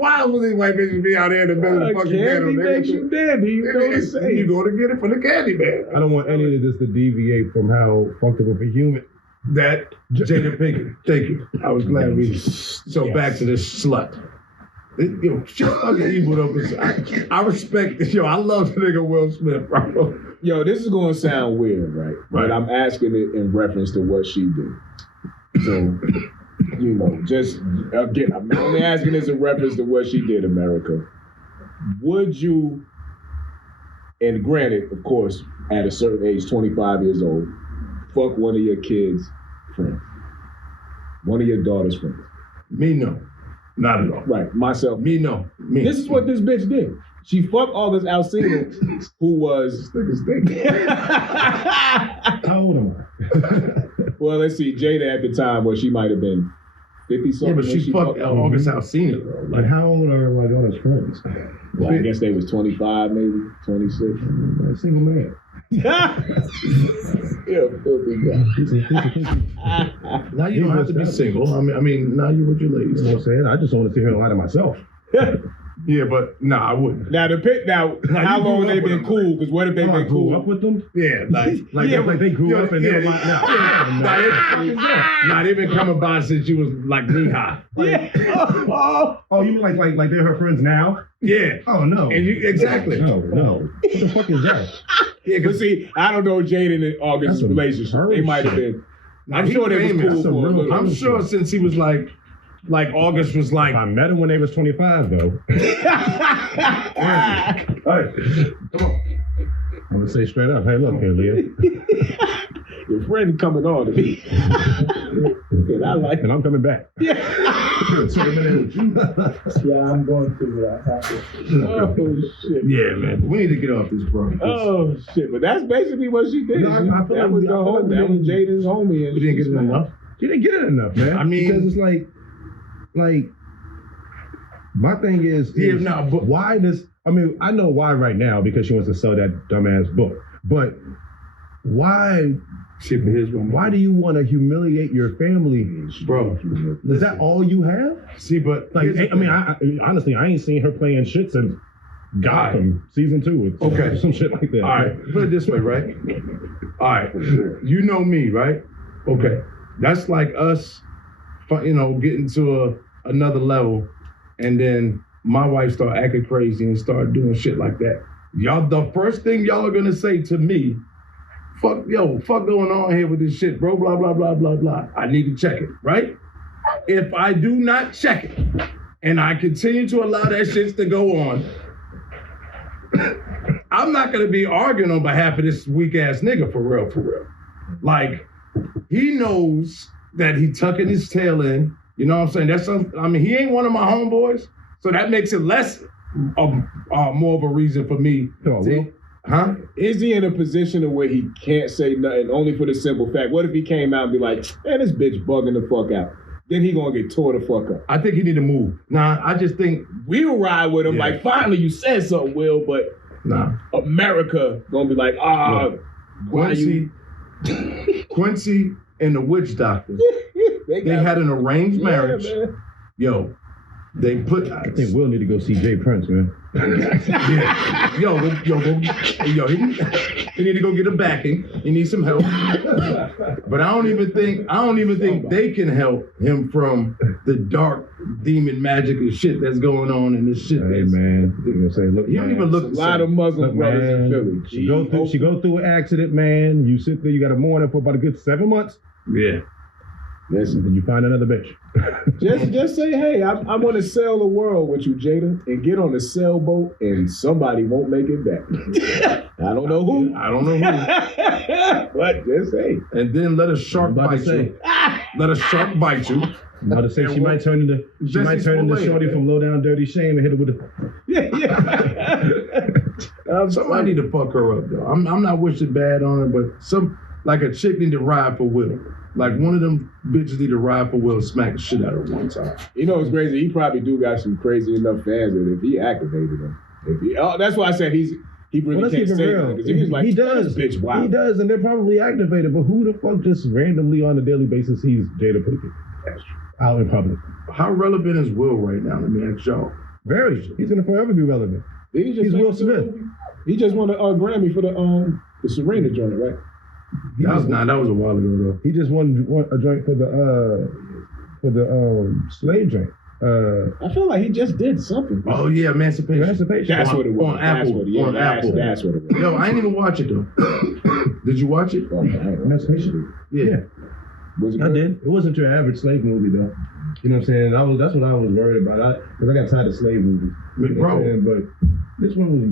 Why would these white bitches be out there in the middle of the fucking ghetto? Candy makes you dead. You know what I'm saying? You go to get it for the Candyman. I don't want any of this to deviate from how fucked up of a human. That Jada Pinkett, thank you. I was glad we. So back to this slut. Shut fucking evil up. I respect this. I love the nigga Will Smith, bro. Yo, this is gonna sound weird, right? But I'm asking it in reference to what she did. So, just again, I'm only asking this in reference to what she did, America. Would you And granted, of course, at a certain age, 25 years old, fuck one of your kids' friends. One of your daughter's friends. Me, no. Not at all. Right, myself. Me, no. Me. This is what this bitch did. She fucked August Alsina, who was... How old am I? Well, let's see, Jada at the time, where she might have been 50-something. Yeah, but she fucked August Alsina, though. Like, how old are my daughter's friends? Well, I guess they was 25, maybe 26. A single man. Yeah, filthy guy. Now you don't have to be single. I mean, now you're with your ladies. You know what I'm saying? I just want to sit here and lie to myself. Yeah, but I wouldn't. Now how long they been cool? Because what if they been cool up with them? Yeah, like they grew up and they were like, nah, they've been coming by since she was like knee high. Oh, you mean like they're her friends now? Yeah. Oh no. And exactly. No. What the fuck is that? Yeah, because see, I don't know Jaden and August's relationship. They might have been. I'm sure they was cool for a little. I'm sure since he was like August was like. I met him when they was 25 though. Hey, come on. I'm gonna say straight up. Hey, look here, Leah. Your friend coming on to me. And I like it. And I'm coming back. Yeah. Yeah, I'm going to. Oh shit. Yeah, man. We need to get off this, bro. Oh shit. But that's basically what she did. No, I feel that like was we- the I feel homie. like That we was Jaden's homie. And We didn't get it enough. You didn't get it enough, man. I mean- because it's like my thing is why does I know why right now because she wants to sell that dumbass book, but why? Shit for his one. Why do you want to humiliate your family, Bro? Is that all you have? See, but Like, I honestly, I ain't seen her playing shit since Gotham season 2. Okay. Some shit like that. All right, put it this way, right? All right, you know me, right? Okay, that's like us, getting to another level, and then my wife start acting crazy and start doing shit like that. Y'all, the first thing y'all are gonna say to me, fuck going on here with this shit, bro, blah, blah, blah, blah, blah. I need to check it, right? If I do not check it, and I continue to allow that shit to go on, I'm not gonna be arguing on behalf of this weak ass nigga for real. Like, he knows that he tucking his tail in. You know what I'm saying? He ain't one of my homeboys, so that makes it less more of a reason for me. Huh? Is he in a position of where he can't say nothing only for the simple fact? What if he came out and be like, man, this bitch bugging the fuck out? Then he gonna get tore the fuck up. I think he need to move. Nah, I just think we'll ride with him. Yeah. Like, finally you said something, Will, but America gonna be like, Quincy and the witch doctor. They had an arranged marriage. Man. Yo, they put. I think Will need to go see Jay Prince, man. Yeah. Yo, he need to go get a backing. He needs some help. But I don't even think they can help him from the dark demon magic and shit that's going on in this shit. Hey man, look, he don't even look. A lot of Muslim brothers in Philly. She go through an accident, man. You sit there, you got to mourn her for about a good 7 months. Yeah. Listen, and you find another bitch. just say, hey, I want to sail the world with you, Jada, and get on a sailboat, and somebody won't make it back. I don't know who. But just say. And then let a shark bite you. Let a shark bite you. I'm about to say she might turn into Shorty from Low Down Dirty Shame and hit her with a. Somebody need to fuck her up though. I'm not wishing bad on her, but like a chick need to ride for Will. Like one of them bitches need to ride for Will, smack the shit out of her one time. You know what's crazy? He probably do got some crazy enough fans that if he activated them, that's why I said he really can't say that. Because he was like, he does, bitch, wow. He does, and they're probably activated. But who the fuck just randomly on a daily basis sees Jada Pinkett out in public? How relevant is Will right now? Let me ask y'all. Very. He's gonna forever be relevant. He's Will Smith. He just won a Grammy for the Serena joint, right? That was a while ago though. He just won a joint for the slave joint. I feel like he just did something. Oh yeah, Emancipation. That's what it was. On Apple. That's what it was. Yo, I ain't even watch it though. Did you watch it? Emancipation. Yeah. Was it? I did. It wasn't your average slave movie though. You know what I'm saying? That's what I was worried about. Because I got tired of slave movies. Bro. But this one was.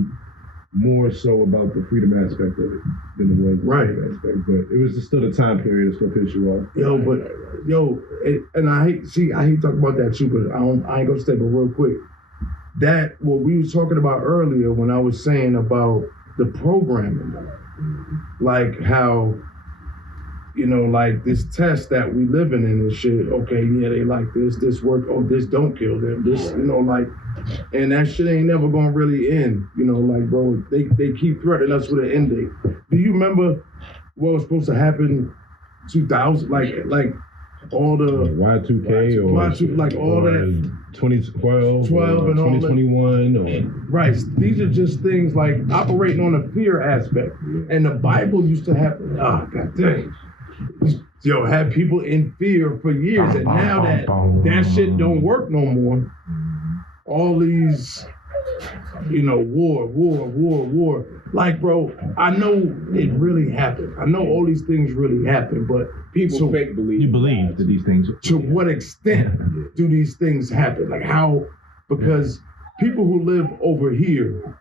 more so about the freedom aspect of it than it was the freedom aspect. But it was just still the time period that still pissed you off. And I hate talking about that too, but I ain't gonna stay, but real quick. That, what we was talking about earlier when I was saying about the programming, like how, like this test that we living in and shit, okay, yeah, they like this work, oh, this don't kill them, this, and that shit ain't never gonna really end, like, bro, they keep threatening us with an end date. Do you remember what was supposed to happen 2000, like all the Y2K or like all that 2012 and all 2021 or right. These are just things like operating on a fear aspect. And the Bible used to have god dang. Had people in fear for years, and now that shit don't work no more. All these war. Like, bro, I know it really happened. I know all these things really happened, but people fake believe. You believe that these things. To what extent do these things happen? Like how? Because people who live over here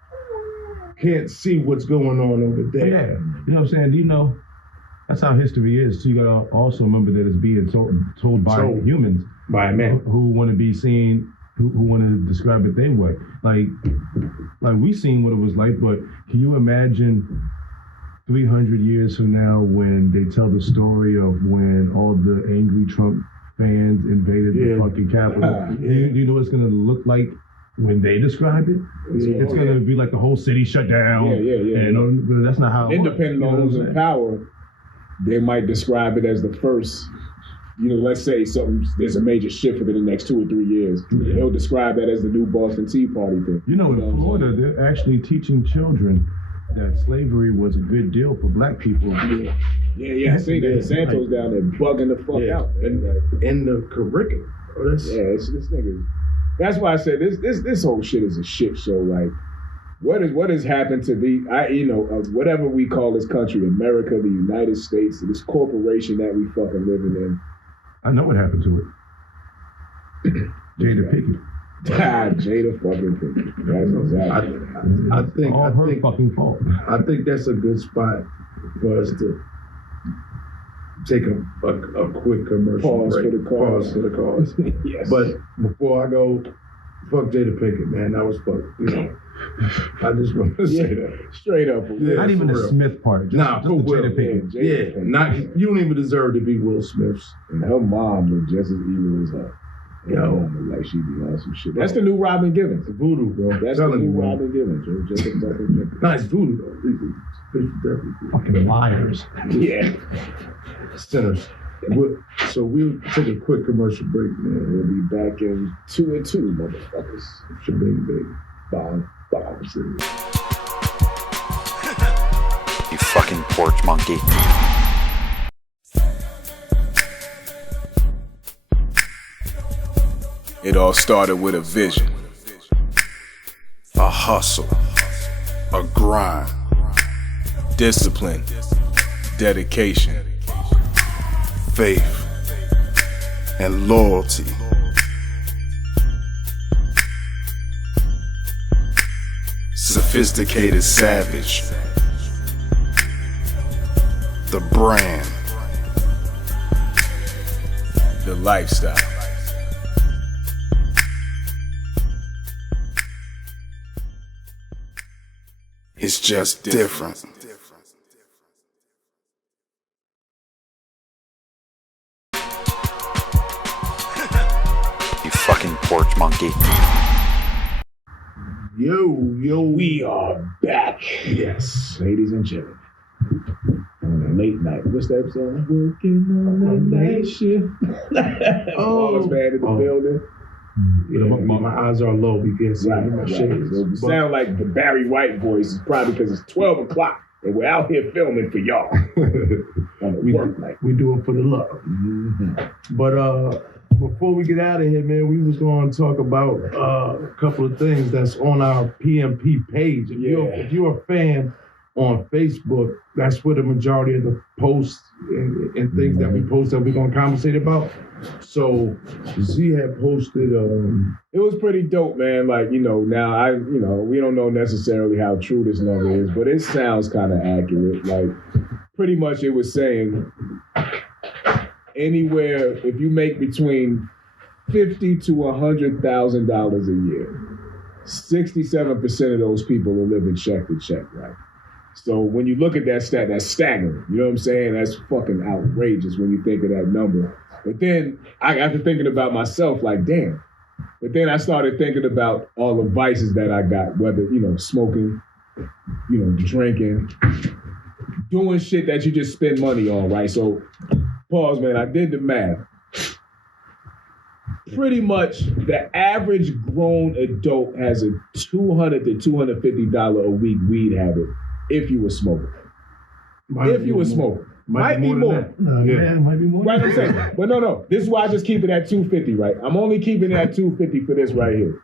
can't see what's going on over there. Yeah, you know what I'm saying? That's how history is. So you gotta also remember that it's being told by humans, by a man who want to be seen. Who want to describe it their way. Like we seen what it was like, but can you imagine 300 years from now when they tell the story of when all the angry Trump fans invaded the fucking Capitol? Do you know what it's going to look like when they describe it? It's going to be like the whole city shut down. And that's not how it Independent works. on who's in power, they might describe it as the first. Let's say there's a major shift within the next 2 or 3 years. Yeah. They'll describe that as the new Boston Tea Party thing. In Florida, they're actually teaching children that slavery was a good deal for black people. Yeah. I see that. Santos down there bugging the fuck out. In the curriculum. It's this nigga. That's why I said this whole shit is a shit show. Like, what has happened to whatever we call this country, America, the United States, this corporation that we fucking living in. I know what happened to it. Jada Pinkett. Jada fucking Pinkett. That's exactly. I think all her fucking fault. I think that's a good spot for us to take a quick commercial break. Pause for the cause. Yes. But before I go, fuck Jada Pinkett, man. That was fuck. I just want to say that straight up. Not even the Smith part. Just Will. Jada Pinkett. Not you don't even deserve to be Will Smith's. And her mom looked just as evil as her. Like she be on some shit. That's the new Robin Givens. Voodoo, bro. That's the new Robin Givens. Just a fucking nice voodoo, though. Fucking liars. Yeah. Sinners. So we'll take a quick commercial break, man. We'll be back in 2 and 2, motherfuckers. Baby. Bomb. You fucking porch monkey. It all started with a vision, a hustle, a grind, discipline, dedication, faith, and loyalty. Sophisticated savage, the brand, the lifestyle. It's just different. You fucking porch monkey. Yo, we are back. Yes, ladies and gentlemen. On a late night. What's that episode? Working on the night shift. Wallace man in the building. Yeah, my eyes are low because my shades. So sound like the Barry White voice is probably because it's 12 o'clock and we're out here filming for y'all on the work night. We do it for the love. Mm-hmm. But before we get out of here, man, we was going to talk about a couple of things that's on our PMP page. If you're a fan on Facebook, that's where the majority of the posts and things that we post that we're gonna conversate about. So Z had posted It was pretty dope, man. Like, now we don't know necessarily how true this number is, but it sounds kind of accurate. Like, pretty much it was saying anywhere, if you make between $50,000 to $100,000 a year, 67% of those people are living check to check, right? So when you look at that stat, that's staggering. You know what I'm saying? That's fucking outrageous when you think of that number. But then I got to thinking about myself, like, damn. But then I started thinking about all the vices that I got, whether, smoking, drinking, doing shit that you just spend money on, right? So, pause, man, I did the math. Pretty much the average grown adult has a $200 to $250 a week weed habit if you were smoking. Might be more. Might be more. Right, I'm saying. But no. This is why I just keep it at $250, right? I'm only keeping it at $250 for this right here.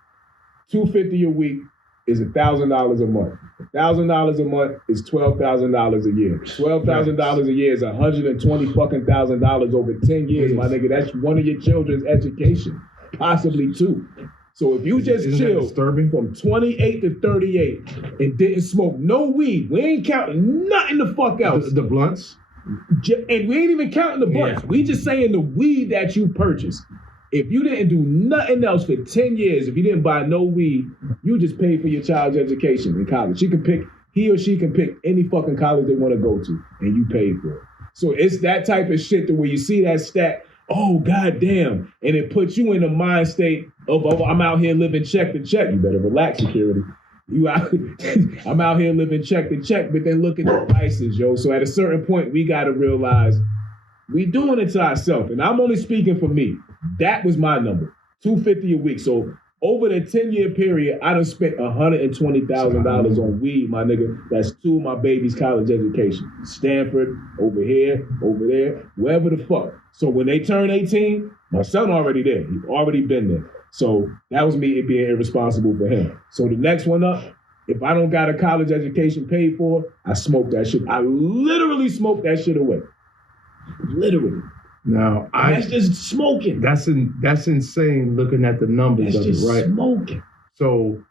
$250 a week is $1,000 a month. $1,000 a month is $12,000 a year. $12,000 a year is $120,000 over 10 years, my nigga. That's one of your children's education, possibly two. So if you just chill from 28 to 38 and didn't smoke no weed, we ain't counting nothing the fuck else. the blunts. And we ain't even counting the blunts. We just saying the weed that you purchased. If you didn't do nothing else for 10 years, if you didn't buy no weed, you just paid for your child's education in college. He or she can pick any fucking college they want to go to, and you paid for it. So it's that type of shit that when you see that stat, oh, goddamn, and it puts you in a mind state of, oh, I'm out here living check to check. You better relax, security. I'm out here living check to check, but then look at the prices, yo. So at a certain point, we got to realize we doing it to ourselves. And I'm only speaking for me. That was my number, $250 a week. So over the 10-year period, I done spent $120,000 on weed, my nigga. That's two of my baby's college education. Stanford, over here, over there, wherever the fuck. So when they turn 18, my son already there. He's already been there. So that was me being irresponsible for him. So the next one up, if I don't got a college education paid for, I smoke that shit. I literally smoke that shit away. Literally. Now, that's just smoking. That's insane looking at the numbers of it, right? Smoking. So,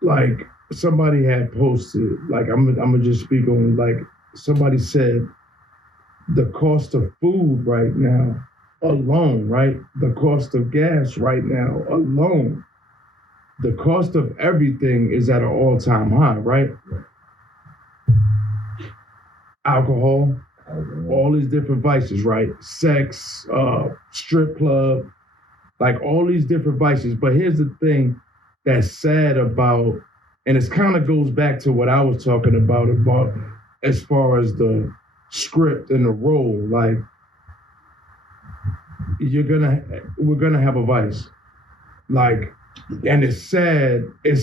like, somebody had posted, like, I'm gonna just speak on, like, somebody said the cost of food right now alone, right? The cost of gas right now alone. The cost of everything is at an all-time high, right? Alcohol. All these different vices, right? Sex, strip club, like all these different vices. But here's the thing that's sad about, and it kind of goes back to what I was talking about as far as the script and the role. Like, we're gonna have a vice. Like, and it's sad to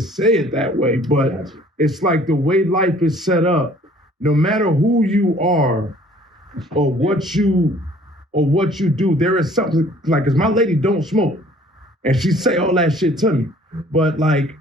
say it that way, but it's like the way life is set up. No matter who you are or what you do, there is something like, cause my lady don't smoke and she say all that shit to me. But like,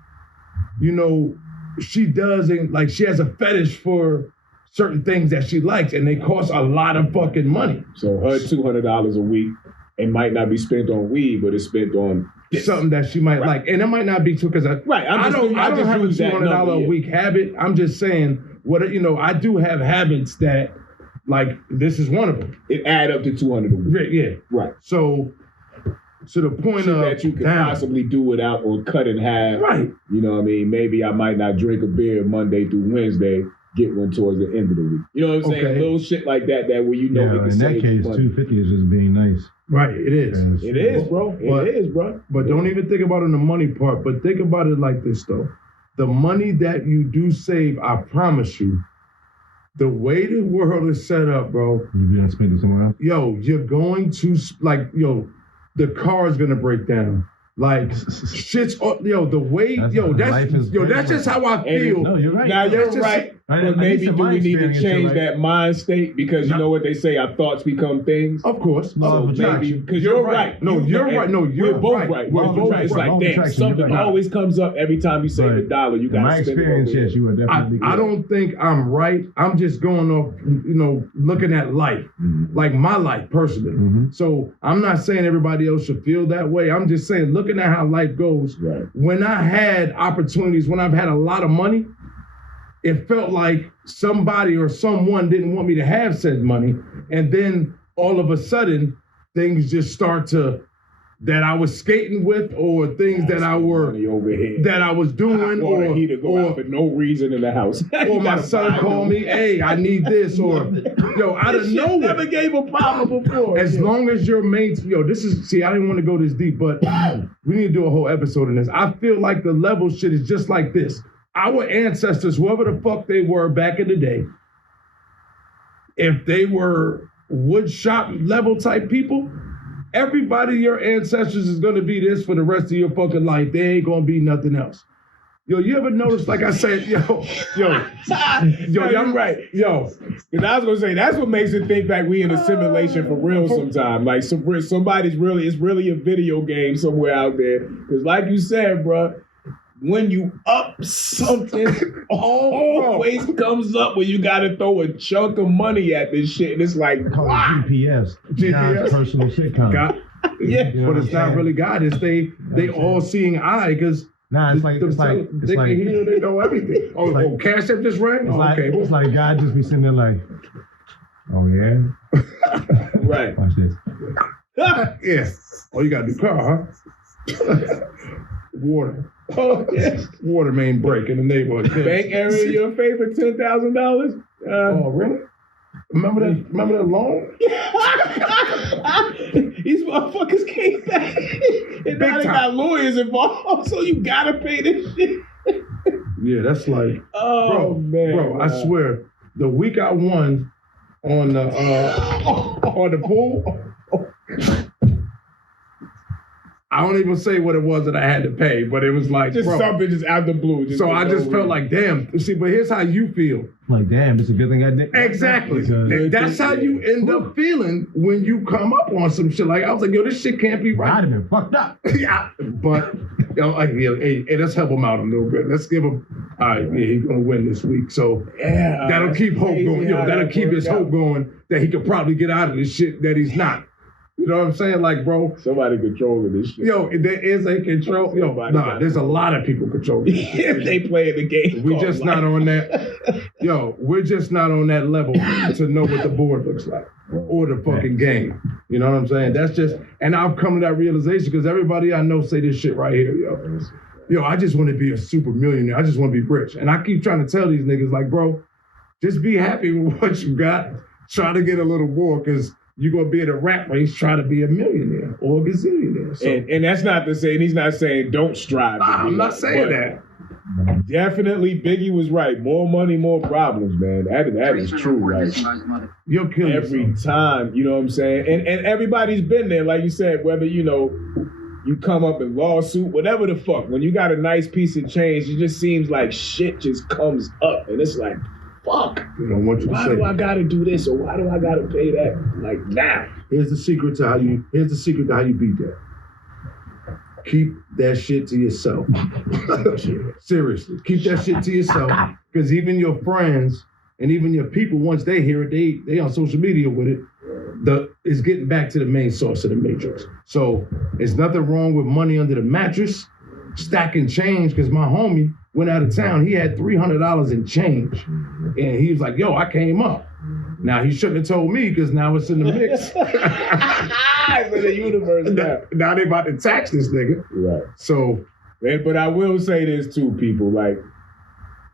she doesn't, like, she has a fetish for certain things that she likes and they cost a lot of fucking money. So her $200 a week, it might not be spent on weed, but it's spent on something that she might like. And it might not be too, cause I don't have a $200 a week habit. I'm just saying, I do have habits that, like, this is one of them. It add up to $200 a week. Yeah. Right. So, to the point of that you could possibly do without or cut in half. Right. You know what I mean? Maybe I might not drink a beer Monday through Wednesday, get one towards the end of the week. You know what I'm saying? A little shit like that where you know it can in that case, $250 is just being nice. Right, it is. It is, bro. It is, bro. But don't even think about it in the money part, but think about it like this, though. The money that you do save, I promise you, the way the world is set up, bro. You're gonna spend it somewhere else? Yo, you're going to, the car is gonna break down. Like, shit's, the way, that's just how I feel. No, you're right. Now, you're right. But maybe do we need to change that mind state? Because you know what they say, our thoughts become things. Of course. So maybe, because you're right. No, you're right. No, you're we're both right. right. We're We're both both right. It's right. like, damn, something always comes up every time you say the dollar. You got to my spend experience, it. yes, you are definitely I don't think I'm right. I'm just going off, looking at life, like my life personally. So I'm not saying everybody else should feel that way. I'm just saying, looking at how life goes, when I had opportunities, when I've had a lot of money, it felt like somebody or someone didn't want me to have said money. And then all of a sudden, things just start to, that I was skating with, or things that I was doing, or he to go out for no reason in the house. Or my son called me, hey, I need this, or out of nowhere. Never gave a problem before. As long as your main, this is, see, I didn't want to go this deep, but we need to do a whole episode on this. I feel like the level shit is just like this. Our ancestors, whoever the fuck they were back in the day, if they were wood shop level type people, everybody, your ancestors is going to be this for the rest of your fucking life. They ain't going to be nothing else. You ever notice, like I said, I'm right. And I was going to say, that's what makes it think like we in a simulation for real sometimes. Like somebody's really, it's really a video game somewhere out there. Because like you said, bro, when you up something, always comes up when you got to throw a chunk of money at this shit. And it's like, wow. GPS. God's personal sitcom. But it's not really God. It's they all seeing eye, because they can hear, they know everything. Cash App just rang? It's like God just be sitting there like, oh yeah? Right. Watch this. Yeah. Oh, you got a new car, huh? Water. Oh, yes. Water main break in the neighborhood. Bank area, your favorite $10,000? Oh, really? Remember that loan? These motherfuckers came back. And now they got lawyers involved, so you gotta pay this shit. Yeah, that's like, man. I swear, the week I won on the pool, I don't even say what it was that I had to pay, but it was like, just something just out the blue. So I just felt like, damn. See, but here's how you feel. Like, damn, it's a good thing I did. Exactly. That's how you end up feeling when you come up on some shit. Like, I was like, yo, this shit can't be right. I'd have been fucked up. Yeah, but hey, let's help him out a little bit. Let's give him. All right, yeah, he's gonna win this week. So that'll keep hope going. That'll keep his hope going that he could probably get out of this shit that he's not. You know what I'm saying? Like, bro. Somebody controlling this shit. There is a control. There's a lot of people controlling this shit. They playing the game. We're just not on that. We're just not on that level to know what the board looks like or the fucking game. You know what I'm saying? That's just, and I've come to that realization because everybody I know say this shit right here, yo, I just want to be a super millionaire. I just want to be rich. And I keep trying to tell these niggas, like, bro, just be happy with what you got. Try to get a little more, because you're going to be in a rat race trying to be a millionaire or a gazillionaire. So, and that's not to say, and he's not saying don't strive. I'm not saying that. Definitely, Biggie was right. More money, more problems, man. That is true, right? You'll kill every time, you know what I'm saying? And everybody's been there, like you said, whether, you come up in lawsuit, whatever the fuck. When you got a nice piece of change, it just seems like shit just comes up. And it's like, fuck. Why do I gotta do this, or why do I gotta pay that? Like, now. Here's the secret to how you beat that. Keep that shit to yourself. Seriously, keep that shit to yourself. Because even your friends and even your people, once they hear it, they on social media with it. It's getting back to the main source of the matrix. So there's nothing wrong with money under the mattress, stacking change. Because my homie went out of town. He had $300 in change, and he was like, "Yo, I came up." Now he shouldn't have told me, because now it's in the mix. For the universe now they about to tax this nigga. Right. So, but I will say this too, people, like,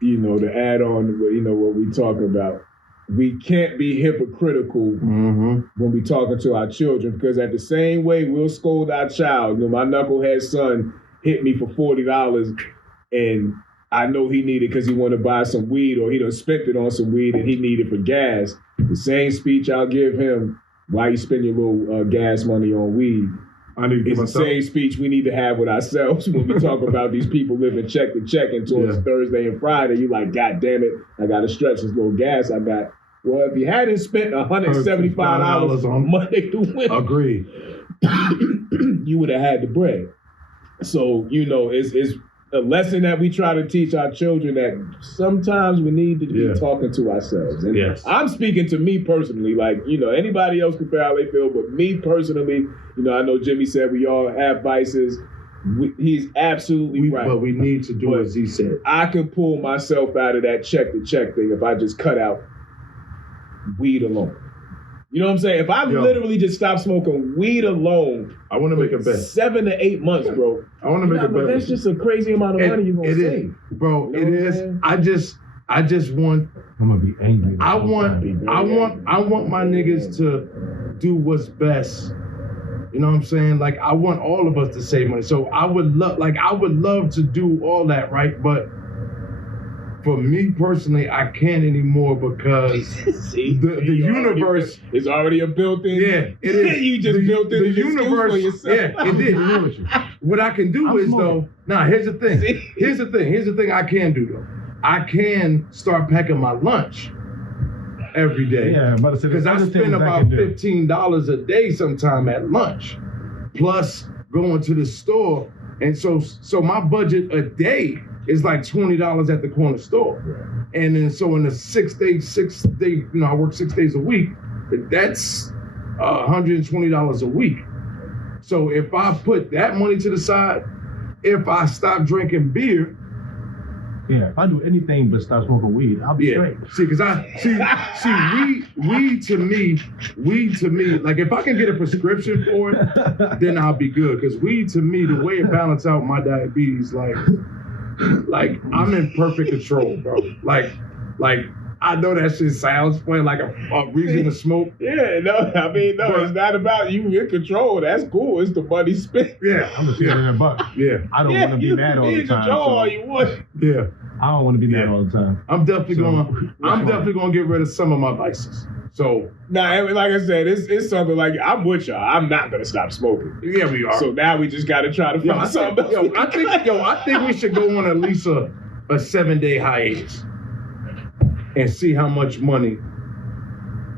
to add on, what we talk about, we can't be hypocritical when we talking to our children, because at the same way we'll scold our child. My knucklehead son hit me for $40, and I know he needed because he wanted to buy some weed, or he done spent it on some weed and he needed for gas. The same speech I'll give him, why you spend your little gas money on weed, I need to give It's the myself. same speech we need to have with ourselves when we talk about these people living check to check and towards Thursday and Friday. You like, God damn it, I got to stretch this little gas I got. Well, if you hadn't spent $175 on Monday through Wednesday, Agreed. you would have had the bread. So, you know, it's a lesson that we try to teach our children that sometimes we need to be talking to ourselves. And I'm speaking to me personally, like, you know, anybody else can feel how they feel, but me personally, you know, I know Jimmy said we all have vices. He's absolutely right. But we need to do as he said. I can pull myself out of that check to check thing if I just cut out weed alone. You know what I'm saying? If I literally just stop smoking weed alone, I want to make a bet. 7 to 8 months, bro. I want to make a bet. That's just a crazy amount of money you're gonna save, bro. You know It what I'm is. saying? I just want. I'm gonna be angry. I want my niggas to do what's best. You know what I'm saying? Like, I want all of us to save money. So I would love to do all that, right? But for me personally, I can't anymore because the universe is already a built-in. Yeah, it is. You just built in the universe. for yourself. Yeah, it did. What I can do is though. Nah, here's the thing. Here's the thing I can do though. I can start packing my lunch every day. Yeah, but because I spend about $15 a day sometime at lunch, plus going to the store, and so my budget a day is like $20 at the corner store. Right. And then so in the 6 day, you know, I work 6 days a week, that's $120 a week. So if I put that money to the side, if I stop drinking beer, if I do anything but stop smoking weed, I'll be straight. See, because weed to me, like if I can get a prescription for it, then I'll be good. Because weed to me, the way it balances out my diabetes, like I'm in perfect control, bro. Like I know that shit sounds funny, like a reason to smoke. Yeah, no, I mean, it's not about you in control. That's cool. It's the money spent. Yeah, I'm just getting a buck. Yeah, I don't want to be mad all the time. Control all you want. Yeah, I don't want to be mad all the time. I'm definitely gonna get rid of some of my vices. So like I said, it's something like I'm with y'all. I'm not gonna stop smoking. Yeah, we are. So now we just gotta try to find something else. I think we should go on at least a 7-day hiatus and see how much money.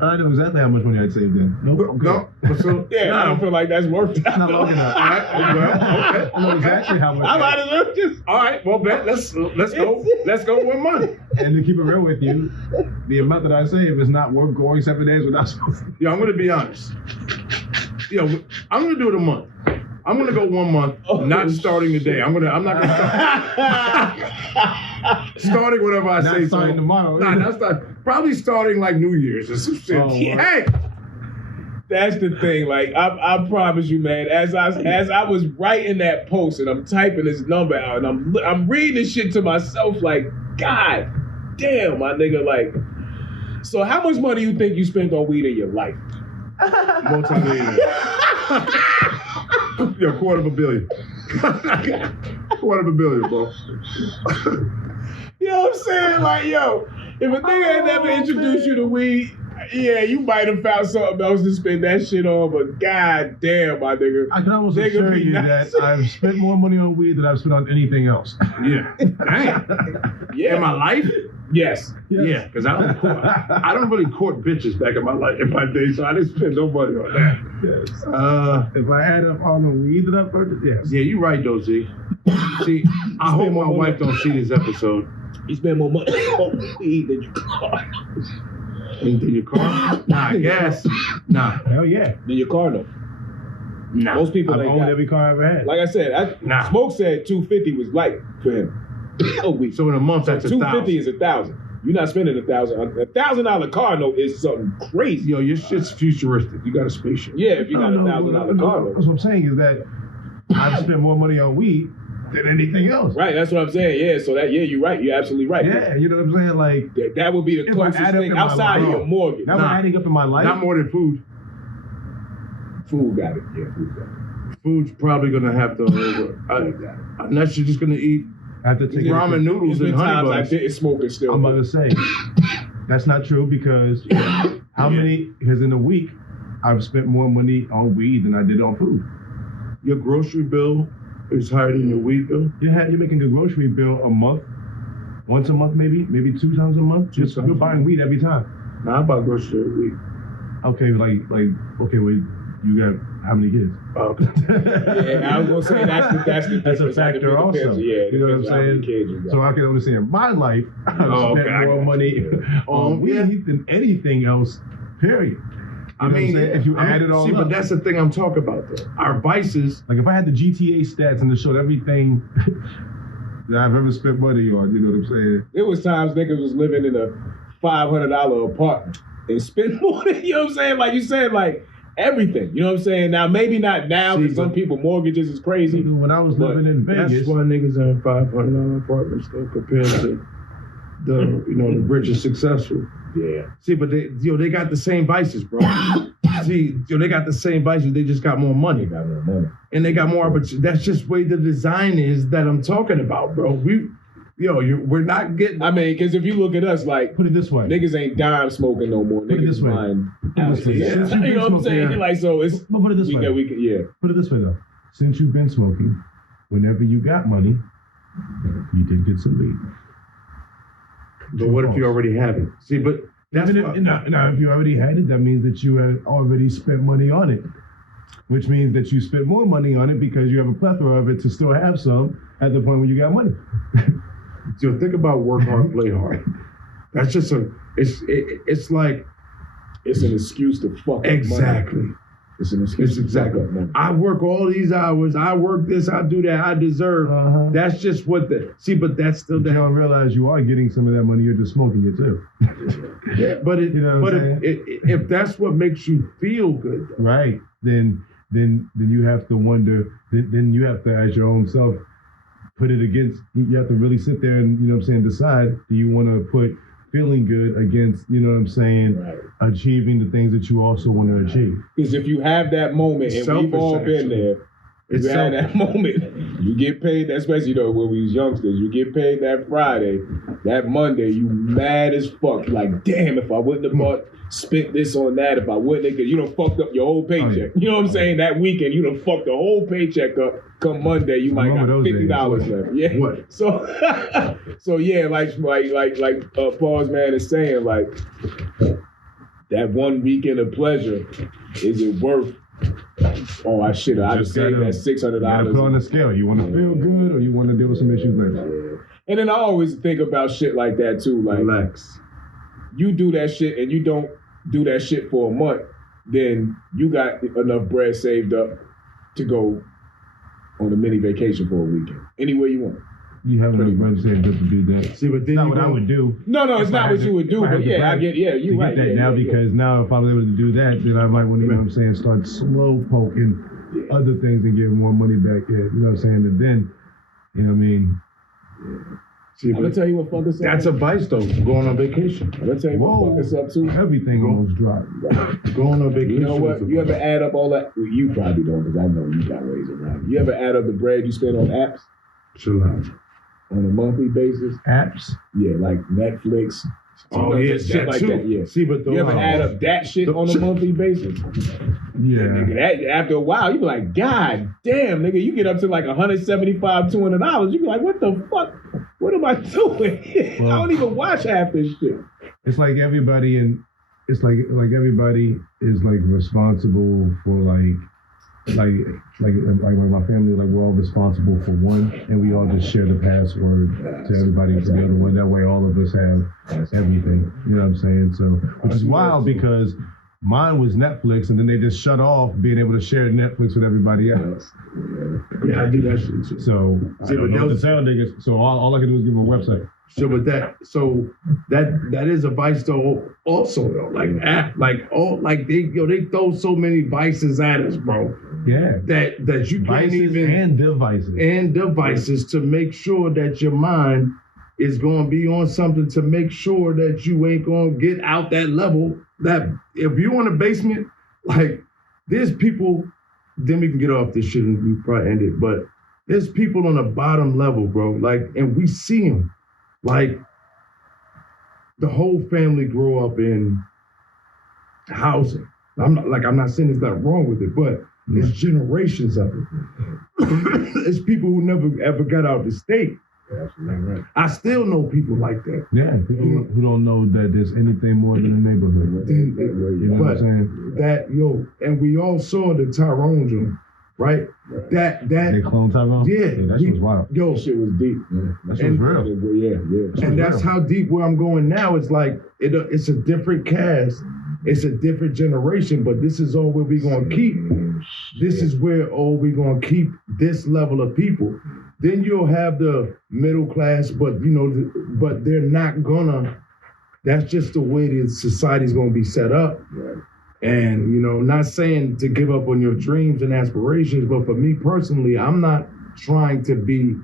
I know exactly how much money I'd save then. Nope, I'm good. I don't feel like that's worth it. Not long enough. All right, well, okay. I know exactly how much. I might as well just. All right, well, bet. Let's go. Let's go with money. And to keep it real with you, the amount that I save is not worth going 7 days without smoking. Yo, I'm gonna be honest. Yo, I'm gonna do it a month. I'm gonna go 1 month, not starting today. I'm not gonna start. Starting whatever I say. Starting tomorrow. Nah, not start. Probably starting like New Year's or some shit. Hey. That's the thing. Like I promise you, man. As I was writing that post and I'm typing this number out and I'm reading this shit to myself, like, God damn, my nigga. Like, so how much money you think you spent on weed in your life? Multi-millionaire. Yo, $250 million. $250 million, bro. You know what I'm saying? Like, yo, if a nigga had never introduced you to weed, yeah, you might have found something else to spend that shit on, but god damn, my nigga. I can almost assure you that I've spent more money on weed than I've spent on anything else. Yeah. Damn. Yeah. In my life? Yes. Yeah, because I don't really court bitches back in my life in my day, so I didn't spend no money on that. Yes. If I add up all the weed that I've purchased, yes. Yeah, you're right though, Z. See, I hope my wife don't see this episode. You spend more money on weed than your car. In your car? Nah, gas. Nah. Hell yeah. Than your car, though. Nah. Most people I've owned every car I ever had. Like I said, Smoke said 250 was light for him. A week. So in a month, that's 250 is 1,000. You're not spending 1,000. $1,000 car note is something crazy. Yo, your shit's futuristic. You got a spaceship. Yeah, if you got $1,000 car note. That's what I'm saying is that I've spent more money on weed than anything else. Right, that's what I'm saying. Yeah, so you're right. You're absolutely right. Yeah, you know what I'm saying? Like that would be the closest thing outside of your mortgage. That was adding up in my life. Not more than food. Food got it. Yeah, food got it. Food's probably gonna have to unless you're just gonna eat ramen noodles and honey buns. I didn't smoke it still. I'm about to say that's not true because because in a week I've spent more money on weed than I did on food. your grocery bill is higher than your weed bill. You're making a grocery bill a month, once a month maybe 2 times a month. Just you're buying weed every time. Nah, I buy groceries every week. Okay, okay, well, you got how many kids? Okay. Yeah, I was gonna say that's the That's a difference. factor also. Yeah, You know what I'm saying? So I can understand my life. I've spent more money on weed than anything else. Period. I mean, if you add it all see, up. but that's the thing I'm talking about though. Our vices. Like if I had the GTA stats and it showed everything that I've ever spent money on, you know what I'm saying? There was times niggas was living in a $500 apartment and spend more than, you know what I'm saying? Like you said, like everything. You know what I'm saying? Now, maybe not now because some people mortgages is crazy. When I was living in Vegas. That's why niggas are in $500 apartments though compared to the the rich and successful. Yeah. See, but they got the same vices, bro. See, they got the same vices. They just got more money. They got more money. And they got more opportunity. That's just the way the design is that I'm talking about, bro. We're not getting. I mean, because if you look at us, like, put it this way, niggas ain't dime smoking no more. Put it this way. You know what I'm saying? Like, so it's. But put it this way. Put it this way though. Since you've been smoking, whenever you got money, you did get some weed. But what if you already have it? See, but that's now, if you already had it, that means that you had already spent money on it, which means that you spent more money on it because you have a plethora of it to still have some at the point when you got money. Think about work hard, play hard. That's just it's like it's an excuse to fuck exactly. Up money. It's an excuse to fuck up money. I work all these hours. I work this. I do that. I deserve. That's just what but that's still you don't realize you are getting some of that money. You're just smoking it too. Yeah, but if that's what makes you feel good, though, right? Then you have to wonder. Then you have to, as your own self, put it against. You have to really sit there and decide. Do you want to put feeling good against, achieving the things that you also want to achieve? Because if you have that moment, and we've all been there, if you have that moment, you get paid, especially when we was youngsters, you get paid that Friday, that Monday, you mad as fuck. Like, damn, if I wouldn't have spent this on that, if I wouldn't have, because you done fucked up your whole paycheck. You know what I'm saying? That weekend, you done fucked the whole paycheck up. Come Monday, you might got $50 left. Yeah. What? So yeah, like Paul's man is saying, like, that one weekend of pleasure, is it worth? Oh, I should have. I just saved that $600. You gotta put on the scale. You want to feel good, or you want to deal with some issues later? Yeah. And then I always think about shit like that too. Like, relax. You do that shit, and you don't do that shit for a month, then you got enough bread saved up to go on a mini vacation for a weekend, anywhere you want. You have enough bread saved up to do that. See, but then not what I would do. No, it's not what you would do. But yeah, I get. Yeah, you right. That now because now if I was able to do that, then I might want to, start slow poking other things and get more money back. You know what I'm saying? And then, you know what I mean. See, I'm gonna tell you what fuck us up. That's a vice though. Going on vacation. I'm gonna tell you what fuck us up too. Everything almost dropped. Going on vacation. You know what? You ever add up all that? Well, you probably don't, because I know you got ways around. You ever add up the bread you spend on apps? Chill out. On a monthly basis? Apps? Yeah, like Netflix. Oh yeah, shit like that. Yeah. See, but you ever add up that shit on a monthly basis? Yeah. Nigga, after a while, you be like, God damn, nigga, you get up to like $175, $200. You be like, what the fuck? What am I doing? Well, I don't even watch half this shit. It's like everybody everybody is like responsible for like my family, like we're all responsible for one, and we all just share the password to everybody for the other one. That way all of us have everything. You know what I'm saying? So, which is wild because mine was Netflix, and then they just shut off being able to share Netflix with everybody else. Yeah, I do that shit too. So I don't know what to tell niggas. So all I can do is give them a website. So with that, that is a vice though. Also though, they throw so many vices at us, bro. Yeah. That you can't even and devices to make sure that your mind is going to be on something to make sure that you ain't going to get out that level. That if you in the basement, like there's people. Then we can get off this shit and we probably end it. But there's people on the bottom level, bro. Like, and we see them. Like, the whole family grow up in housing. I'm not saying there's nothing wrong with it, but It's generations of it. It's people who never ever got out the state. Right. I still know people like that. Yeah, people who don't know that there's anything more than a neighborhood. You know what I'm saying? And we all saw the Tyrone joint, right? That They clone Tyrone? Yeah, that shit was wild. Yo, That shit was deep. That shit was real. Yeah. and that's how deep where I'm going now. It's like it's a different cast, it's a different generation, but this is all where we gonna keep. This is where all we gonna keep this level of people. Then you'll have the middle class, but but they're not gonna. That's just the way the society's gonna be set up. Right. And not saying to give up on your dreams and aspirations, but for me personally, I'm not trying to be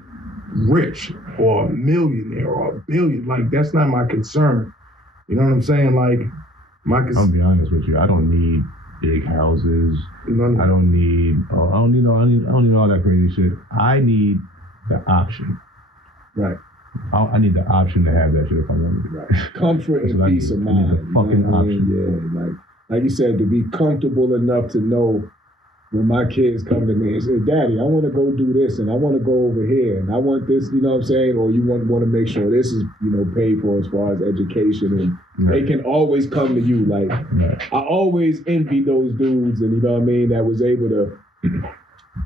rich or a millionaire or a billion. Like that's not my concern. You know what I'm saying? Like I'll be honest with you. I don't need big houses. I don't need all that crazy shit. I need the option. Right. I need the option to have that shit if I want to. Right. Comfort and peace of mind. I need the fucking option. Yeah. Like you said, to be comfortable enough to know when my kids come to me and say, Daddy, I want to go do this and I want to go over here and I want this, you know what I'm saying? Or you want to make sure this is, paid for as far as education, and they can always come to you. Like, I always envy those dudes, and that was able to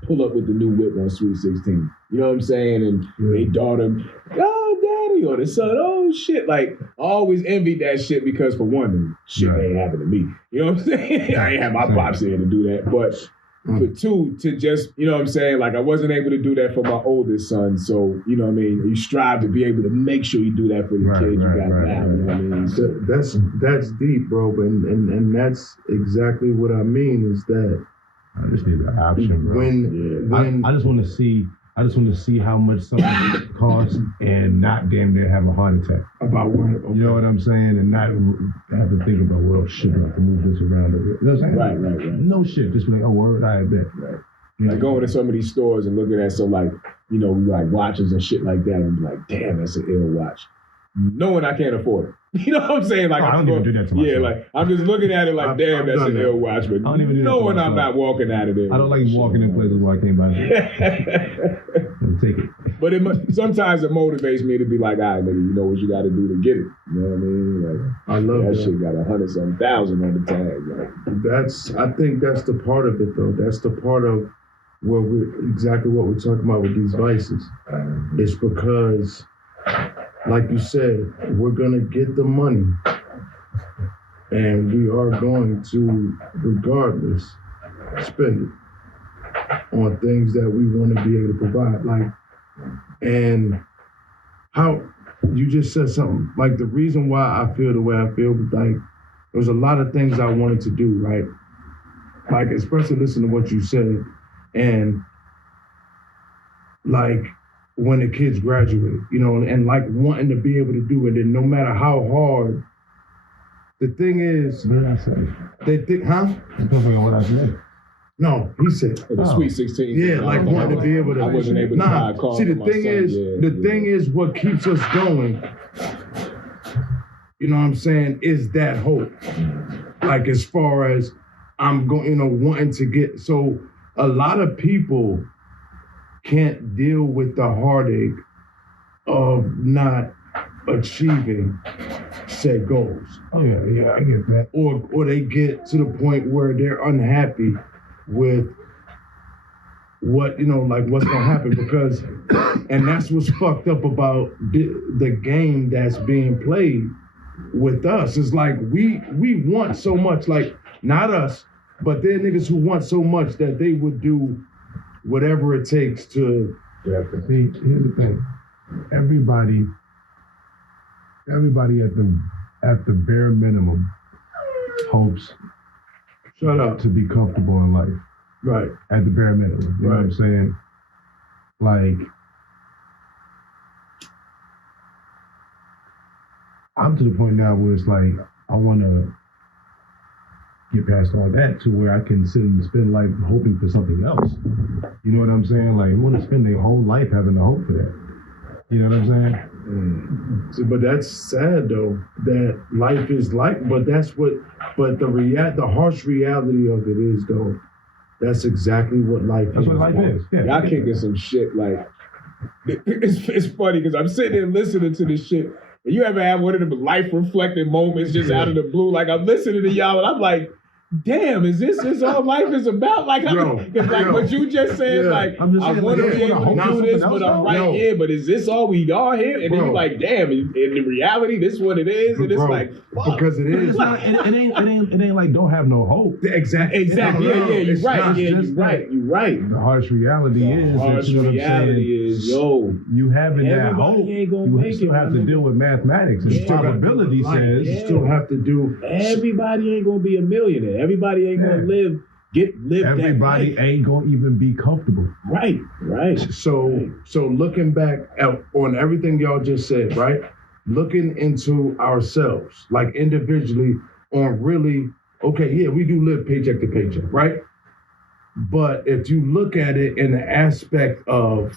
pull up with the new whip on Sweet 16. You know what I'm saying? And they daughter, oh, Daddy, or the son, oh, shit. Like, I always envied that shit because, for one, shit ain't happening to me. You know what I'm saying? I ain't have my pops here to do that. But for two, to just, you know what I'm saying? Like, I wasn't able to do that for my oldest son. So, you know what I mean? You strive to be able to make sure you do that for the kids you got now. You know what I mean? So, that's deep, bro. And that's exactly what I mean is that I just need the option, bro. I just want to see how much something costs and not damn near have a heart attack. About what? Okay. You know what I'm saying? And not have to think about, well, shit, I have to move this around. You know what I'm saying? Right. No shit. Just be like, oh, word, I bet. Right. Like going to some of these stores and looking at some like watches and shit like that and be like, damn, that's an ill watch. Knowing I can't afford it. You know what I'm saying? Like, I don't even do that to myself. Yeah, like I'm just looking at it like, damn, that's an ill watch, but knowing I'm not walking out of there. I don't like walking in places where I can't buy it. Take it. But sometimes it motivates me to be like, all right, nigga, you know what you got to do to get it. You know what I mean? Like, I love that shit got 100,000 on the tag. Like. I think that's the part of it, though. That's the part of where exactly what we're talking about with these vices. It's because, like you said, we're going to get the money and we are going to, regardless, spend it on things that we want to be able to provide. Like, and how you just said something, like the reason why I feel the way I feel, like there's a lot of things I wanted to do, right? Like, especially listen to what you said, and like when the kids graduate, and like wanting to be able to do it, and no matter how hard. The thing is, what did I say? They think, huh? I'm talking about what I said. No, he said the Sweet 16. Yeah, like wanting to be able to. I wasn't able to buy a car. See, the thing is, what keeps us going. You know what I'm saying? Is that hope? Like as far as I'm going, wanting to get. So a lot of people can't deal with the heartache of not achieving said goals. Oh yeah, I get that. Or they get to the point where they're unhappy with what, like what's gonna happen because, and that's what's fucked up about the game that's being played with us. It's like we want so much, like not us, but they're niggas who want so much that they would do whatever it takes to. Yeah. See, here's the thing. Everybody at the bare minimum hopes to be comfortable in life. Right. At the bare minimum. You know what I'm saying? Like, I'm to the point now where it's like, I want to get past all that to where I can sit and spend life hoping for something else. You know what I'm saying? Like, you want to spend their whole life having to hope for that. You know what I'm saying? See, but that's sad though, that life is like, but the harsh reality of it is though, That's exactly what life is. That's what life is. Yeah. Y'all kicking some shit like it's funny because I'm sitting there listening to this shit. And you ever have one of them life reflecting moments just out of the blue? Like I'm listening to y'all and I'm like, damn, is this all life is about? Like, what you just said, like, I want to be able to do this, but I'm right here. But is this all we are here? And then you're like, damn, in reality, this is what it is. And it's like, fuck. Because it is. It ain't like don't have no hope. Exactly. Yeah, you're right. You're right. The harsh reality is, you having that hope, you still have to deal with mathematics. And probability says you still have to do. Everybody ain't gonna be a millionaire. Everybody ain't gonna live. Everybody ain't gonna even be comfortable. Right. So looking back on everything y'all just said, right? Looking into ourselves, like individually, on really, okay, yeah, we do live paycheck to paycheck, right? But if you look at it in the aspect of,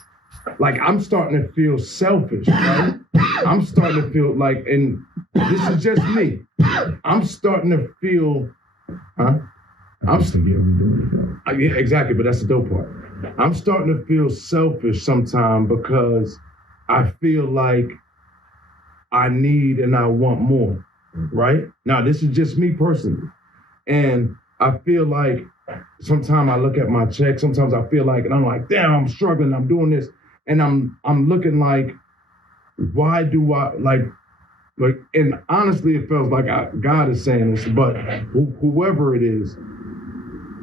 like, I'm starting to feel selfish, right? I'm starting to feel like, and this is just me, I'm starting to feel, I'm still doing it. Yeah, exactly, but that's the dope part. I'm starting to feel selfish sometimes because I feel like I need and I want more, right? Now, this is just me personally. And I feel like sometimes I look at my check, sometimes I feel like, and I'm like, damn, I'm struggling, I'm doing this. And I'm looking like, why do I, like, and honestly, it feels like God is saying this, but whoever it is,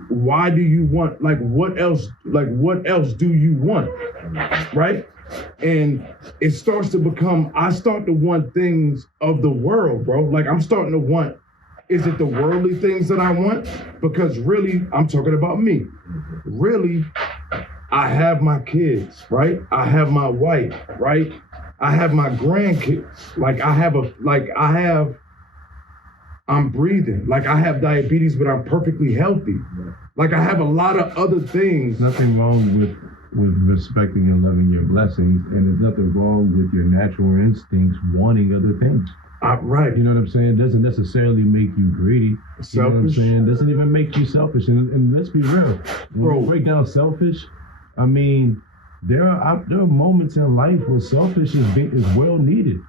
why do you want, what else do you want, right? And it starts to become, I start to want things of the world, bro. Like, I'm starting to want, is it the worldly things that I want? Because really, I'm talking about me. Really, I have my kids, right? I have my wife, right? I have my grandkids. I'm breathing. Like, I have diabetes, but I'm perfectly healthy. Like, I have a lot of other things. Nothing wrong with respecting and loving your blessings, and there's nothing wrong with your natural instincts wanting other things. Right. You know what I'm saying? Doesn't necessarily make you greedy. Selfish. You know what I'm saying? Doesn't even make you selfish. And let's be real. When we break down selfish, I mean, there are moments in life where selfish is well needed.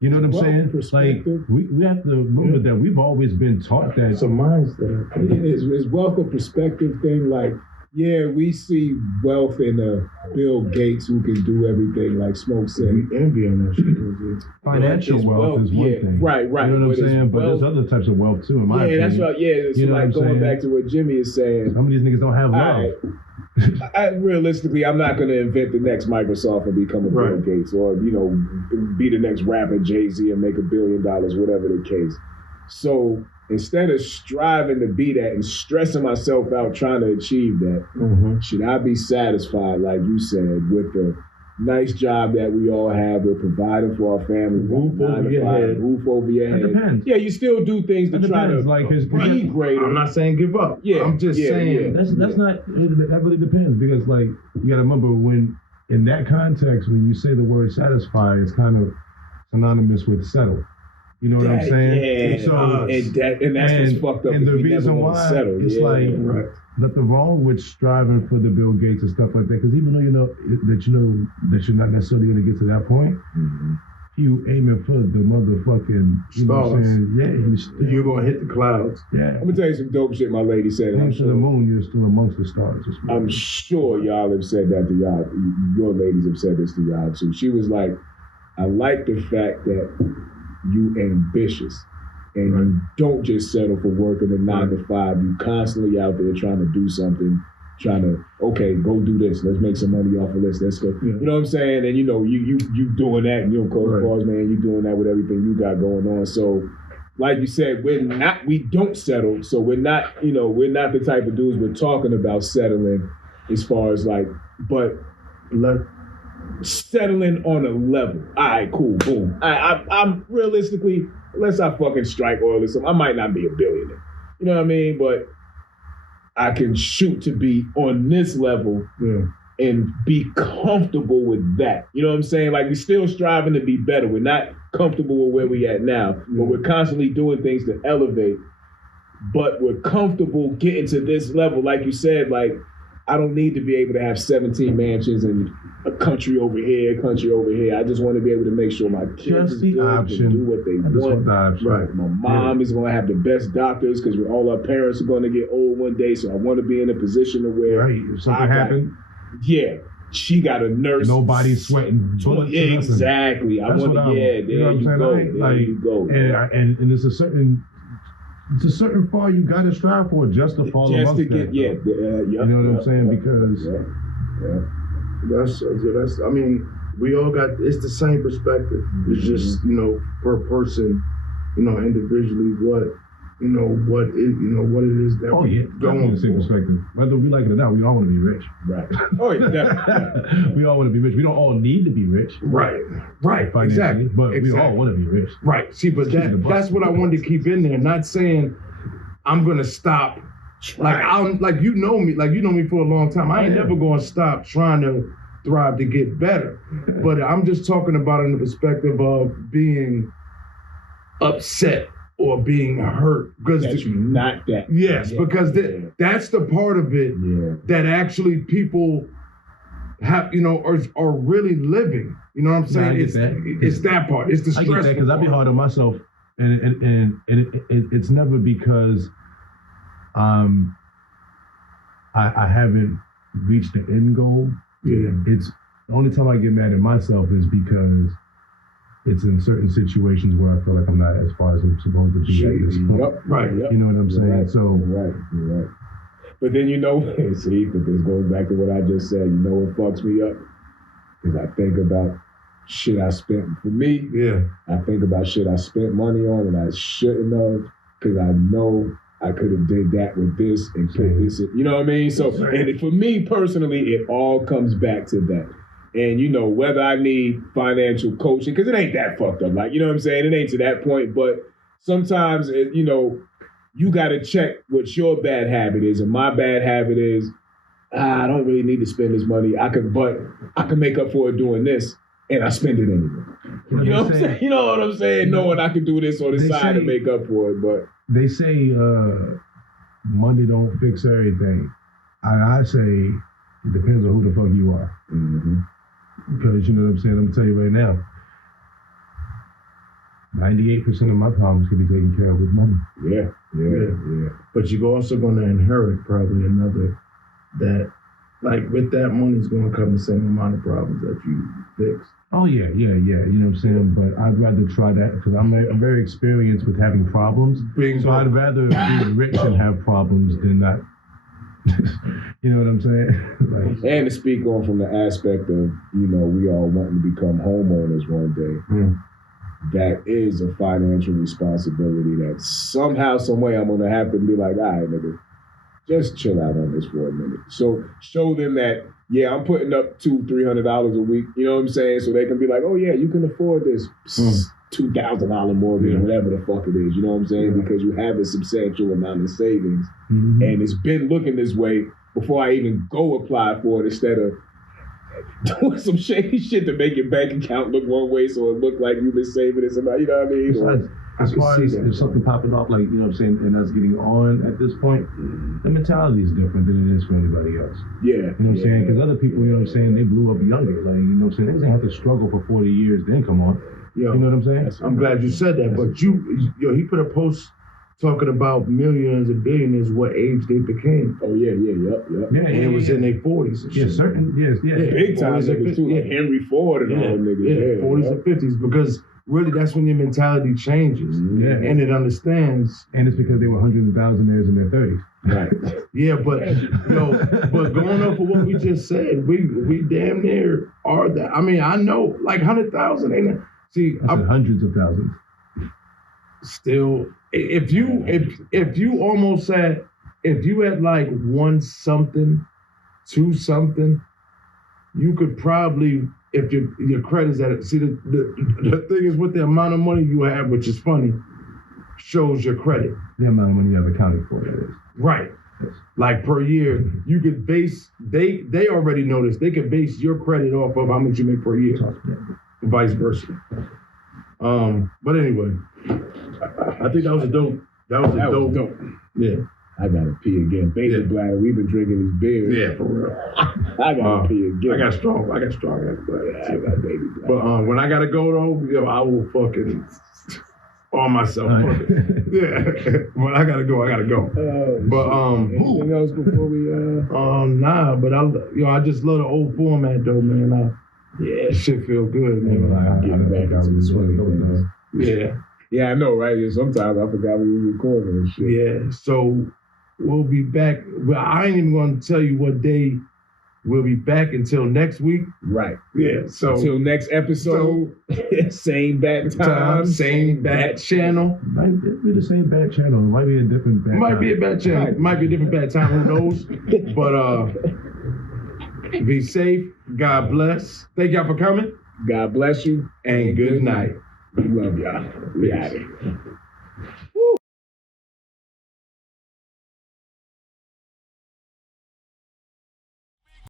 You know what I'm saying? Like, we have to remember that we've always been taught that. It's a mindset. It's wealth of perspective thing. Like, yeah, we see wealth in Bill Gates who can do everything, like Smoke said. We envy on that shit. Financial wealth is one thing. Right. You know what I'm saying? But there's other types of wealth too, in my opinion. That's right. Yeah, it's like going back to what Jimmy is saying. Some of these niggas don't have love. Realistically, I'm not going to invent the next Microsoft and become a Bill Gates, or be the next rapper Jay-Z and make $1 billion, whatever the case. So instead of striving to be that and stressing myself out trying to achieve that, should I be satisfied, like you said, with the nice job that we all have? We're providing for our family, roof over your head. It depends. Yeah, you still do things to try to be greater. I'm not saying give up. Yeah, I'm just saying that's not. That really depends, because like you got to remember, when in that context, when you say the word satisfy, it's kind of synonymous with settle. You know what I'm saying? Yeah, and that's what's fucked up. And the reason why it's nothing wrong with striving for the Bill Gates and stuff like that, because even though you know that you're not necessarily going to get to that point, you aiming for the motherfucking stars. Know what I'm saying? You're gonna hit the clouds. Yeah. I'm gonna tell you some dope shit my lady said. Aim to the moon, you're still amongst the stars. I'm sure y'all have said that to y'all. Your ladies have said this to y'all too. She was like, I like the fact that you ambitious and you don't just settle for working a 9 to 5. You constantly out there trying to do something, trying to, okay, go do this. Let's make some money off of this. Let's go. You know what I'm saying? And you doing that, and cause man, you doing that with everything you got going on. So, like you said, we don't settle. So we're not the type of dudes we're talking about settling, as far as like, but settling on a level. All right, cool, boom. I'm realistically, unless I fucking strike oil or something, I might not be a billionaire. You know what I mean? But I can shoot to be on this level and be comfortable with that. You know what I'm saying? Like, we're still striving to be better. We're not comfortable with where we at now, but we're constantly doing things to elevate. but we're comfortable getting to this level. Like you said, like, I don't need to be able to have 17 mansions and a country over here. I just want to be able to make sure my kids is good, can do what they want. Right. My mom is going to have the best doctors because all our parents are going to get old one day. So I want to be in a position to where If something happened, she got a nurse. Nobody's sweating. Exactly. I want to. There you go. There you go. And it's a certain far you got to strive for just to fall amongst that. You know what I'm saying? Because that's. I mean, we all got. It's the same perspective. It's just per person, individually what it is that we're going the same perspective. Whether we like it or not, we all want to be rich. Right. Oh yeah, definitely. We all want to be rich. We don't all need to be rich. Right. Exactly. But we all want to be rich. Right. See, but that's what I wanted to keep in there. Not saying I'm gonna stop. Like you know me for a long time. I ain't never gonna stop trying to thrive to get better. But I'm just talking about it in the perspective of being upset or being hurt because not that. Yes, because that's the part of it that actually people have, are really living. You know what I'm saying? It's that part. It's the stress. I get that because I be hard on myself, and it's never because I haven't reached the end goal. Yeah. It's the only time I get mad at myself is because it's in certain situations where I feel like I'm not as far as I'm supposed to be at this point. Right. You know what I'm saying? Right. So You're right. But then see, but this goes back to what I just said. What fucks me up? Because I think about shit I spent for me. Yeah. I think about shit I spent money on and I shouldn't have because I know I could have did that with this and put this in. You know what I mean? So, and for me personally, it all comes back to that. And, whether I need financial coaching, because it ain't that fucked up. Like, you know what I'm saying? It ain't to that point. But sometimes, you got to check what your bad habit is. And my bad habit is, I don't really need to spend this money. But I can make up for it doing this. And I spend it anyway. You know what I'm saying? You know what I'm saying? Knowing I can do this on the side to make up for it. But they say money don't fix everything. And I say it depends on who the fuck you are. Mm-hmm. Because you know what I'm saying? I'm gonna tell you right now, 98% of my problems can be taken care of with money. Yeah. But you're also gonna inherit probably another that, like with that money is gonna come the same amount of problems that you fix. Oh yeah. You know what I'm saying? But I'd rather try that because I'm very experienced with having problems. So I'd rather be rich and have problems than not. You know what I'm saying? And to speak on from the aspect of, we all wanting to become homeowners one day, that is a financial responsibility that somehow, some way I'm going to have to be like, all right, nigga, just chill out on this for a minute. So show them that, I'm putting up $200-$300 a week, you know what I'm saying? So they can be like, oh yeah, you can afford this $2,000 mortgage, whatever the fuck it is, you know what I'm saying? Because you have a substantial amount of savings. Mm-hmm. And it's been looking this way before I even go apply for it, instead of doing some shady shit to make your bank account look one way so it look like you've been saving this amount, you know what I mean? As far as if something popping off, like, you know what I'm saying, and us getting on at this point, the mentality is different than it is for anybody else. Yeah. You know what I'm saying? Because other people, you know what I'm saying, they blew up younger. Like, you know what I'm saying? They didn't have to struggle for 40 years, then come on. Yo, you know what I'm saying? I'm glad you said that. But he put a post talking about millionaires and billionaires, what age they became. Oh yeah, yep. And it was in their 40s and shit. Big time niggas too, like Henry Ford and all them niggas. 40s and 50s, because really that's when your mentality changes. And it understands. And it's because they were hundreds of thousandaires in their 30s. Right. Yeah, but but going off of what we just said, we damn near are that. I mean, I know like 100,000 ain't it? See, I said hundreds of thousands. Still, if you almost said, if you had like 1 something, 2 something, you could probably, if your credit's at it. See, the thing is with the amount of money you have, which is funny, shows your credit. The amount of money you have accounted for, that is. Right. Yes. Like per year, you could base, they already know this, they could base your credit off of how much you make per year. Vice versa. But anyway, I think that was a That was That was dope. dope. Yeah. I gotta pee again. Baby bladder, we've been drinking these beers. Yeah, for real. I gotta pee again. I got strong ass bladder. I got baby bladder. But when I gotta go though, I will fucking on myself. Yeah. When I gotta go, I gotta go. But anything else before we nah, but I just love the old format though, man. Yeah, shit feel good, man. Getting back into the swing of things. Yeah. Yeah, I know, right? Yeah, sometimes I forgot we were recording and shit. Yeah. So we'll be back. Well, I ain't even gonna tell you what day we'll be back until next week. Right. Yeah. So until next episode, same bat time, same bat channel. Might be the same bad channel. It might be a different bad Might time. be a bad channel. Might be a different bad time. Who knows? But be safe. God bless. Thank y'all for coming. God bless you. And good night. We love y'all. We out here.